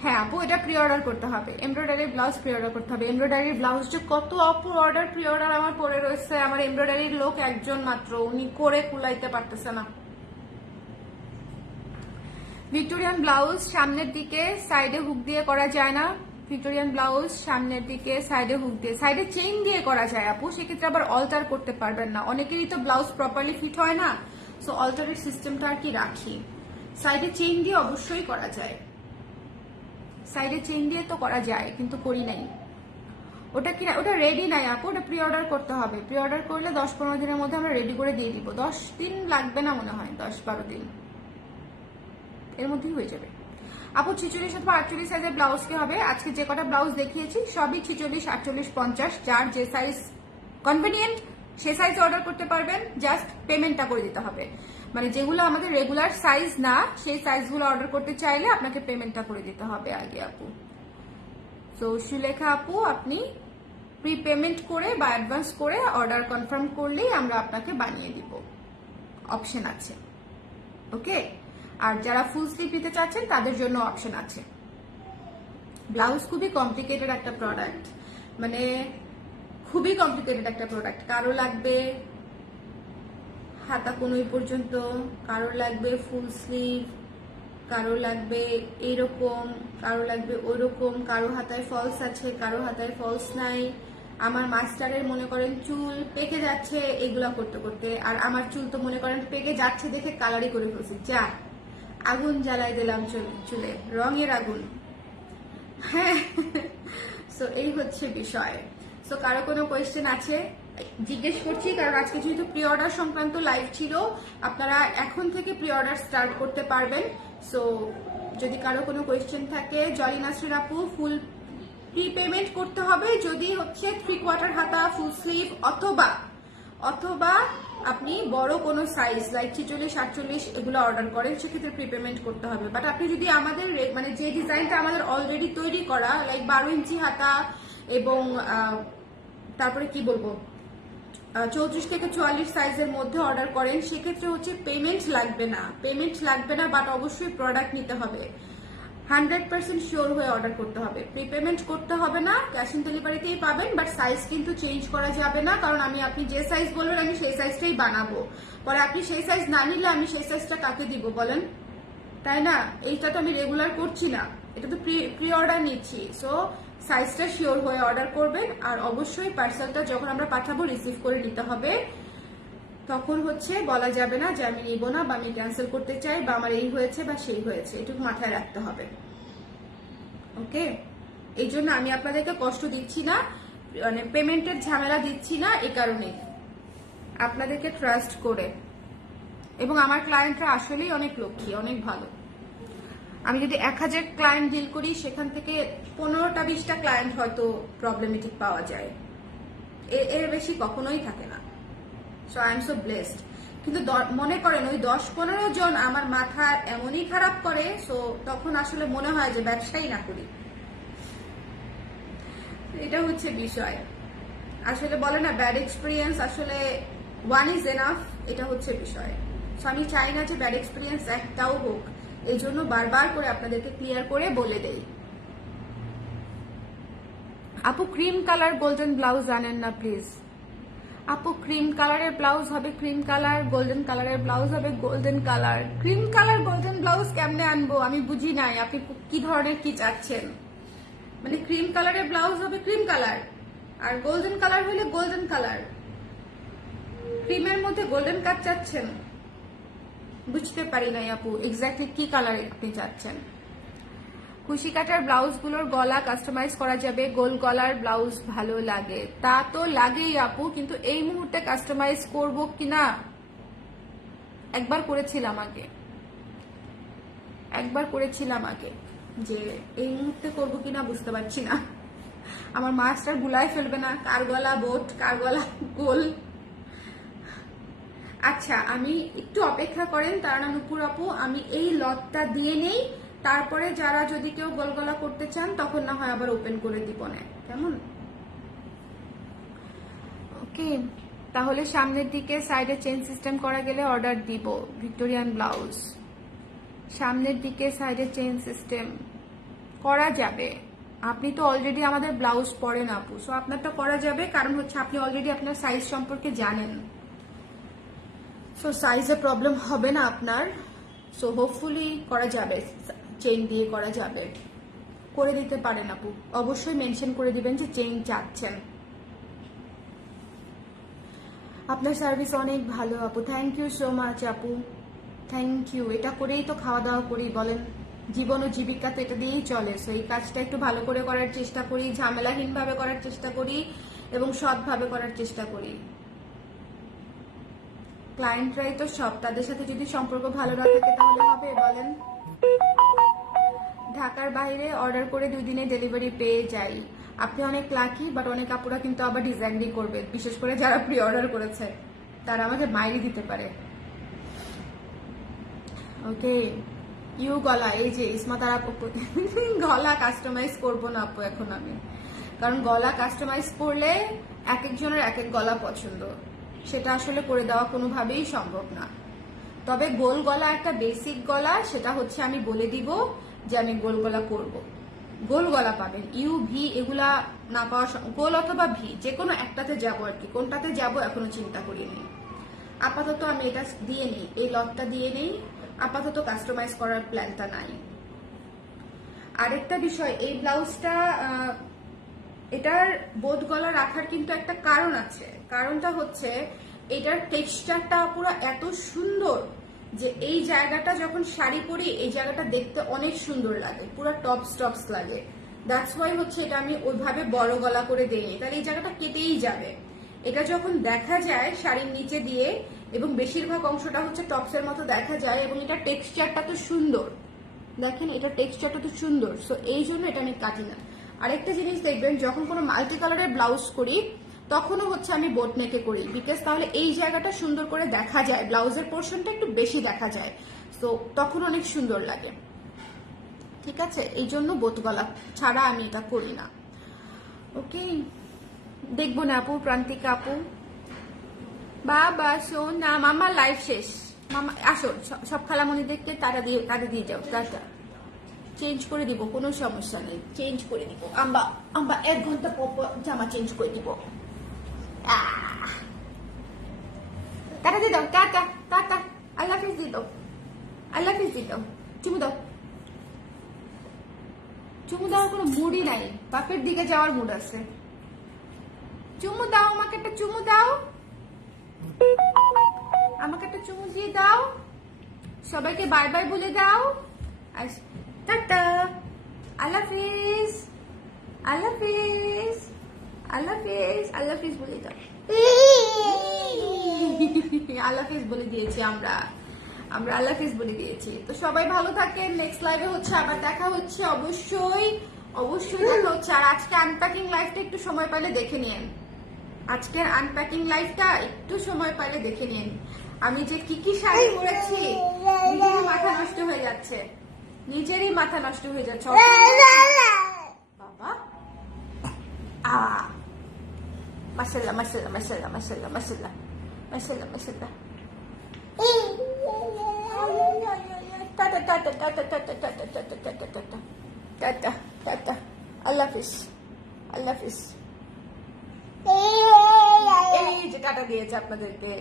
হ্যাঁ আপু, এটা প্রি অর্ডার করতে হবে, এমব্রয়ডারি ব্লাউজ প্রি অর্ডার করতে হবে। এমব্রয়ডারি ব্লাউজ যে কত অপর অর্ডার প্রি অর্ডার আমার পড়ে রয়েছে, আমার এমব্রয়ডারির লোক একজন মাত্র, উনি করে কুলাইতে পারতেছে না। ভিক্টোরিয়ান ব্লাউজ সামনের দিকে সাইডে হুক দিয়ে করা যায় না, ভিক্টোরিয়ান ব্লাউজ সামনের দিকে সাইডে হুক দিয়ে, সাইডে চেইন দিয়ে করা যায় আপু, সেক্ষেত্রে আবার অল্টার করতে পারবেন না, অনেকেরই তো ব্লাউজ প্রপারলি ফিট হয় না। সো অল্টারের সিস্টেমটা আর কি রাখি, সাইডে চেইন দিয়ে অবশ্যই করা যায়, সাইডে চেইন দিয়ে তো করা যায়, কিন্তু করি নাই। ওটা কি, ওটা রেডি নাই আপু, ওটা প্রি অর্ডার করতে হবে। প্রি অর্ডার করলে 10-15 দিনের মধ্যে আমরা রেডি করে দিয়ে দিব, 10 দিন লাগবে না মনে হয়, 10-12 দিন এর মধ্যেই হয়ে যাবে আপু। 46 অথবা 48 সাইজের ব্লাউজ কি হবে? আজকে যে কটা ব্লাউজ দেখিয়েছি সবই 46, 48, 50, যার যে সাইজ কনভিনিয়েন্ট সেই সাইজে অর্ডার করতে পারবেন, জাস্ট পেমেন্টটা করে দিতে হবে। মানে যেগুলো আমাদের রেগুলার সাইজ না, সেই সাইজগুলো অর্ডার করতে চাইলে আপনাকে পেমেন্টটা করে দিতে হবে আগে আপু। তো সুলেখা আপু, আপনি প্রি পেমেন্ট করে বা অ্যাডভান্স করে অর্ডার কনফার্ম করলেই আমরা আপনাকে বানিয়ে দিব, অপশন আছে। ওকে, আর যারা ফুল স্লিভ নিতে চাচ্ছেন তাদের জন্য অপশন আছে। ব্লাউজ খুবই কমপ্লিকেটেড একটা প্রোডাক্ট, মানে খুবই কমপ্লিকেটেড একটা প্রোডাক্ট। কারো লাগবে হাতা কোনোই পর্যন্ত, কারো লাগবে ফুল স্লিভ, কারো লাগবে এরকম, কারো লাগবে ওরকম, কারো হাতায় ফলস আছে, কারো হাতায় ফলস নাই। আমার মাস্টারের মনে করেন চুল পেকে যাচ্ছে এগুলা করতে করতে, আর আমার চুল তো মনে করেন পেকে যাচ্ছে দেখে কালারই করে ফেলছি, যা আগুন জ্বালাই দিলাম চুলে, রঙের আগুন। হ্যাঁ, সো এই হচ্ছে বিষয়। সো কারো কোনো কোয়েশ্চেন আছে জিজ্ঞেস করছি, কারণ আজকে যেহেতু প্রি অর্ডার সংক্রান্ত লাইভ ছিল, আপনারা এখন থেকে প্রি অর্ডার স্টার্ট করতে পারবেন। সো যদি কারো কোনো কোয়েশ্চেন থাকে, জলি নাসরিন আপু, ফুল প্রি পেমেন্ট করতে হবে যদি হচ্ছে 3/4 হাতা ফুল স্লিভ অথবা আপনি বড় কোনো সাইজ লাইক 46, 48 এগুলো অর্ডার করেন, সেক্ষেত্রে প্রি পেমেন্ট করতে হবে। বাট আপনি যদি আমাদের মানে যে ডিজাইনটা আমাদের অলরেডি তৈরি করা লাইক 12 ইঞ্চি হাতা এবং তারপরে কি বলবো 34 থেকে 44 সাইজের মধ্যে অর্ডার করেন, সেক্ষেত্রে হচ্ছে পেমেন্ট লাগবে না, বাট অবশ্যই প্রোডাক্ট নিতে হবে। 100% শিওর হয়ে অর্ডার করতে হবে, প্রি পেমেন্ট করতে হবে না, ক্যাশ অন ডেলিভারিতেই পাবেন। বাট সাইজ কিন্তু চেঞ্জ করা যাবে না, কারণ আপনি যে সাইজ বলবেন আমি সেই সাইজটাই বানাবো। পরে আপনি সেই সাইজ না নিলে আমি সেই সাইজটা কাকে দিব বলেন, তাই না? এইটা তো আমি রেগুলার করছি না, এটা তো প্রি অর্ডার নিচ্ছি। সো সাইজটা শিওর হয়ে অর্ডার করবেন, আর অবশ্যই পার্সেলটা যখন আমরা পাঠাবো রিসিভ করে নিতে হবে। তখন হচ্ছে বলা যাবে না যে আমি নিব না বা আমি ক্যান্সেল করতে চাই বা আমার এই হয়েছে বা সেই হয়েছে, এটুকু মাথায় রাখতে হবে। ওকে, এই জন্য আমি আপনাদেরকে কষ্ট দিচ্ছি না, মানে পেমেন্টের ঝামেলা দিচ্ছি না, এই কারণে আপনাদেরকে ট্রাস্ট করে। এবং আমার ক্লায়েন্টরা আসলেই অনেক লক্ষ্মী, অনেক ভালো। আমি যদি 1000 ক্লায়েন্ট ডিল করি, সেখান থেকে 15টা 20টা ক্লায়েন্ট হয়তো প্রবলেমেটিক পাওয়া যায়, এর বেশি কখনোই থাকে না। So I am so blessed. কিন্তু মনে করেন ওই 10-15 জন আমার মাথা এমনই খারাপ করে, সো তখন আসলে মনে হয় যে ব্যবসাই না করি। এটা হচ্ছে বিষয়। আসলে বলে না ব্যাড এক্সপিরিয়েন্স আসলে ওয়ান ইজ এনাফ, এটা হচ্ছে বিষয়। সো আমি চাই না যে ব্যাড এক্সপিরিয়েন্স একটাও হোক, এই জন্য বারবার করে আপনাদেরকে ক্লিয়ার করে বলে দেই। আপু ক্রিম কালার গোল্ডেন ব্লাউজ আনেন না প্লিজ। আপু ক্রিম কালারের ব্লাউজ হবে ক্রিম কালার, গোল্ডেন কালারের ব্লাউজ হবে golden colour. Cream colour golden blouse কেমনে আনবো আমি বুঝি নাই, আপনি কি ধরনের কি চাচ্ছেন? মানে ক্রিম কালারের ব্লাউজ হবে ক্রিম কালার, আর গোল্ডেন কালার হলে গোল্ডেন কালার। ক্রিমের মধ্যে গোল্ডেন কাট চাচ্ছেন? বুঝতে পারি নাই আপু এক্স্যাক্টলি কি কালার আপনি চাচ্ছেন। কুশি কাটার ব্লাউজগুলোর গলা কাস্টমাইজ করা যাবে, গোল গলার ব্লাউজ ভালো লাগে। তা তো লাগেই আপু, কিন্তু এই মুহূর্তে কাস্টমাইজ করব কিনা, একবার করেছিলাম আগে, যে এই মুহূর্তে করব কিনা বুঝতে পারছি না। আমার মাস্টার গুলায় ফেলবে না, কার গলা বোট কার গলা গোল। আচ্ছা আমি একটু অপেক্ষা করেন তারা নুপুর আপু, আমি এই লটটা দিয়ে নেই, তারপরে যারা যদি কেউ গোলগলা করতে চান তখন না হয় আবার ওপেন করে দিব না, কেমন? ওকে, তাহলে সামনের দিকে সাইডে চেন সিস্টেম করা গেলে অর্ডার দিব। ভিক্টোরিয়ান ব্লাউজ সামনের দিকে সাইডে চেন সিস্টেম করা যাবে। আপনি তো অলরেডি আমাদের ব্লাউজ পরেন আপু, সো আপনারটা করা যাবে, কারণ হচ্ছে আপনি অলরেডি আপনার সাইজ সম্পর্কে জানেন। সো সাইজে প্রবলেম হবে না আপনার। সো হোপফুলি করা যাবে, চেইন দিয়ে করা যাবে, করে দিতে পারেন আপু। অবশ্যই মেনশন করে দিবেন যে চেইন চাচ্ছেন। আপনার সার্ভিস অনেক ভালো আপু, থ্যাংক ইউ সো মাচ আপু, থ্যাংক ইউ। এটা করেই তো খাওয়া দাওয়া করি বলেন, জীবন ও জীবিকা তো এটা দিয়েই চলে। সো এই কাজটা একটু ভালো করে করার চেষ্টা করি, ঝামেলাহীনভাবে করার চেষ্টা করি এবং সৎভাবে করার চেষ্টা করি। ক্লায়েন্টরাই তো সব, তাদের সাথে যদি সম্পর্ক ভালো না থাকে তাহলে হবে বলেন? ঢাকার বাইরে অর্ডার করে 2 দিনে ডেলিভারি পেয়ে যাই। আপনি অনেক লাকি, বাট অনেক আপুরা কিন্তু আবার ডিজাইনই করবে, বিশেষ করে যারা প্রি অর্ডার করেছে তারা আমাকে মাইরি দিতে পারে। ওকে, ইউ গলা, এই যে ইসমাতার আপু গলা কাস্টমাইজ করবো না আপু এখন আমি, কারণ গলা কাস্টমাইজ করলে এক একজনের এক এক গলা পছন্দ, সেটা আসলে করে দেওয়া কোনোভাবেই সম্ভব না। তবে গোল গলা একটা বেসিক গলা, সেটা হচ্ছে আমি বলে দিব যে আমি গোল গলা করব। গোল গলা পাবেন, ইউ ভি এগুলা না পাওয়া, গোল অথবা ভি যে কোনো একটাতে যাবো আর কি, কোনটাতে যাবো এখনো চিন্তা করিনি। আপাতত আমি এটা দিয়ে নিই, এই লটটা দিয়ে নিই, আপাতত কাস্টমাইজ করার প্ল্যানটা নাই। আরেকটা বিষয়, এই ব্লাউজটা এটার বোধ গলা রাখার কিন্তু একটা কারণ আছে। কারণটা হচ্ছে এটার টেক্সচারটা পুরো এত সুন্দর যে এই জায়গাটা যখন শাড়ি পরি এই জায়গাটা দেখতে অনেক সুন্দর লাগে, পুরো টপস লাগে। দ্যাটস ওয়াই হচ্ছে এটা আমি ওইভাবে বড় গলা করে দিই, তাহলে এই জায়গাটা কেটেই যাবে। এটা যখন দেখা যায় শাড়ির নিচে দিয়ে, এবং বেশিরভাগ অংশটা হচ্ছে টপসের মতো দেখা যায়, এবং এটা টেক্সচারটা তো সুন্দর, দেখেন এটা টেক্সচারটা তো সুন্দর, সো এই জন্য এটা আমি কাটি না। আরেকটা জিনিস দেখবেন, যখন কোনো মাল্টি কালারের ব্লাউজ করি তখনও হচ্ছে আমি বোট নেকে করি, বিকজ তাহলে এই জায়গাটা সুন্দর করে দেখা যায়, ব্লাউজের পোর্শনটা একটু বেশি দেখা যায়, তো তখন অনেক সুন্দর লাগে। ঠিক আছে, এই জন্য বোট গলা ছাড়া আমি এটা করি না। ওকে, দেখবো না আপু, প্রান্তিকা আপু বাবা শোন না, মামা লাইভ শেষ, মামা আসো সব খালামণিদেরকে টাকা দিয়ে যাও, টাটা চেঞ্জ করে দিব, কোনো সমস্যা নেই, চেঞ্জ করে দিব, আমরা 1 ঘন্টা পর জামা চেঞ্জ করে দিব। টাটা দিয়ে দাও, টাটা টাটা, আল্লাহ হাফিজ দিয়ে দাও, আল্লাহ হাফিজ দিয়ে দাও, চুমু দাও, চুমু দেওয়ার কোনো মুডই নাই, বাপের দিকে যাওয়ার মুড আছে। চুমু দাও, আমাকে একটা চুমু দাও, আমাকে একটা চুমু দিয়ে দাও, সবাইকে বাই বাই বলে দাও, টাটা, আল্লাহ হাফিজ, আল্লাহ হাফিজ, আল্লাহ হাফিজ, আল্লাহ হাফিজ বলে দাও। আল্লাহ হাফিজ বলে দিয়েছি আমরা আল্লাহ হাফিজ বলে দিয়েছি। তো সবাই ভালো থাকেন, নেক্সট লাইভে হচ্ছে আবার দেখা হচ্ছে, অবশ্যই দেখা হচ্ছে। আর আজকে আনপ্যাকিং লাইভটা একটু সময় পেলে দেখে নিন, আজকের আনপ্যাকিং লাইভটা একটু সময় পেলে দেখে নিন। আমি যে কি শাড়ি পরেছি, নিজেরই মাথা নষ্ট হয়ে যাচ্ছে, নিজেরই মাথা নষ্ট হয়ে যাচ্ছে। বাবা মাশাআল্লাহ মাশাআল্লাহ মাশাআল্লাহ মাশাআল্লাহ মাশাআল্লাহ মাশাআল্লাহ মাশাআল্লাহ। Tata tata tata tata tata tata tata tata tata tata, আল্লাহ হাফিজ, আল্লাহ হাফিজ। এই যে টাটা দিয়েছে আপনাদেরকে,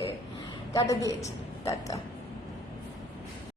টাটা দিয়েছে, টাটা।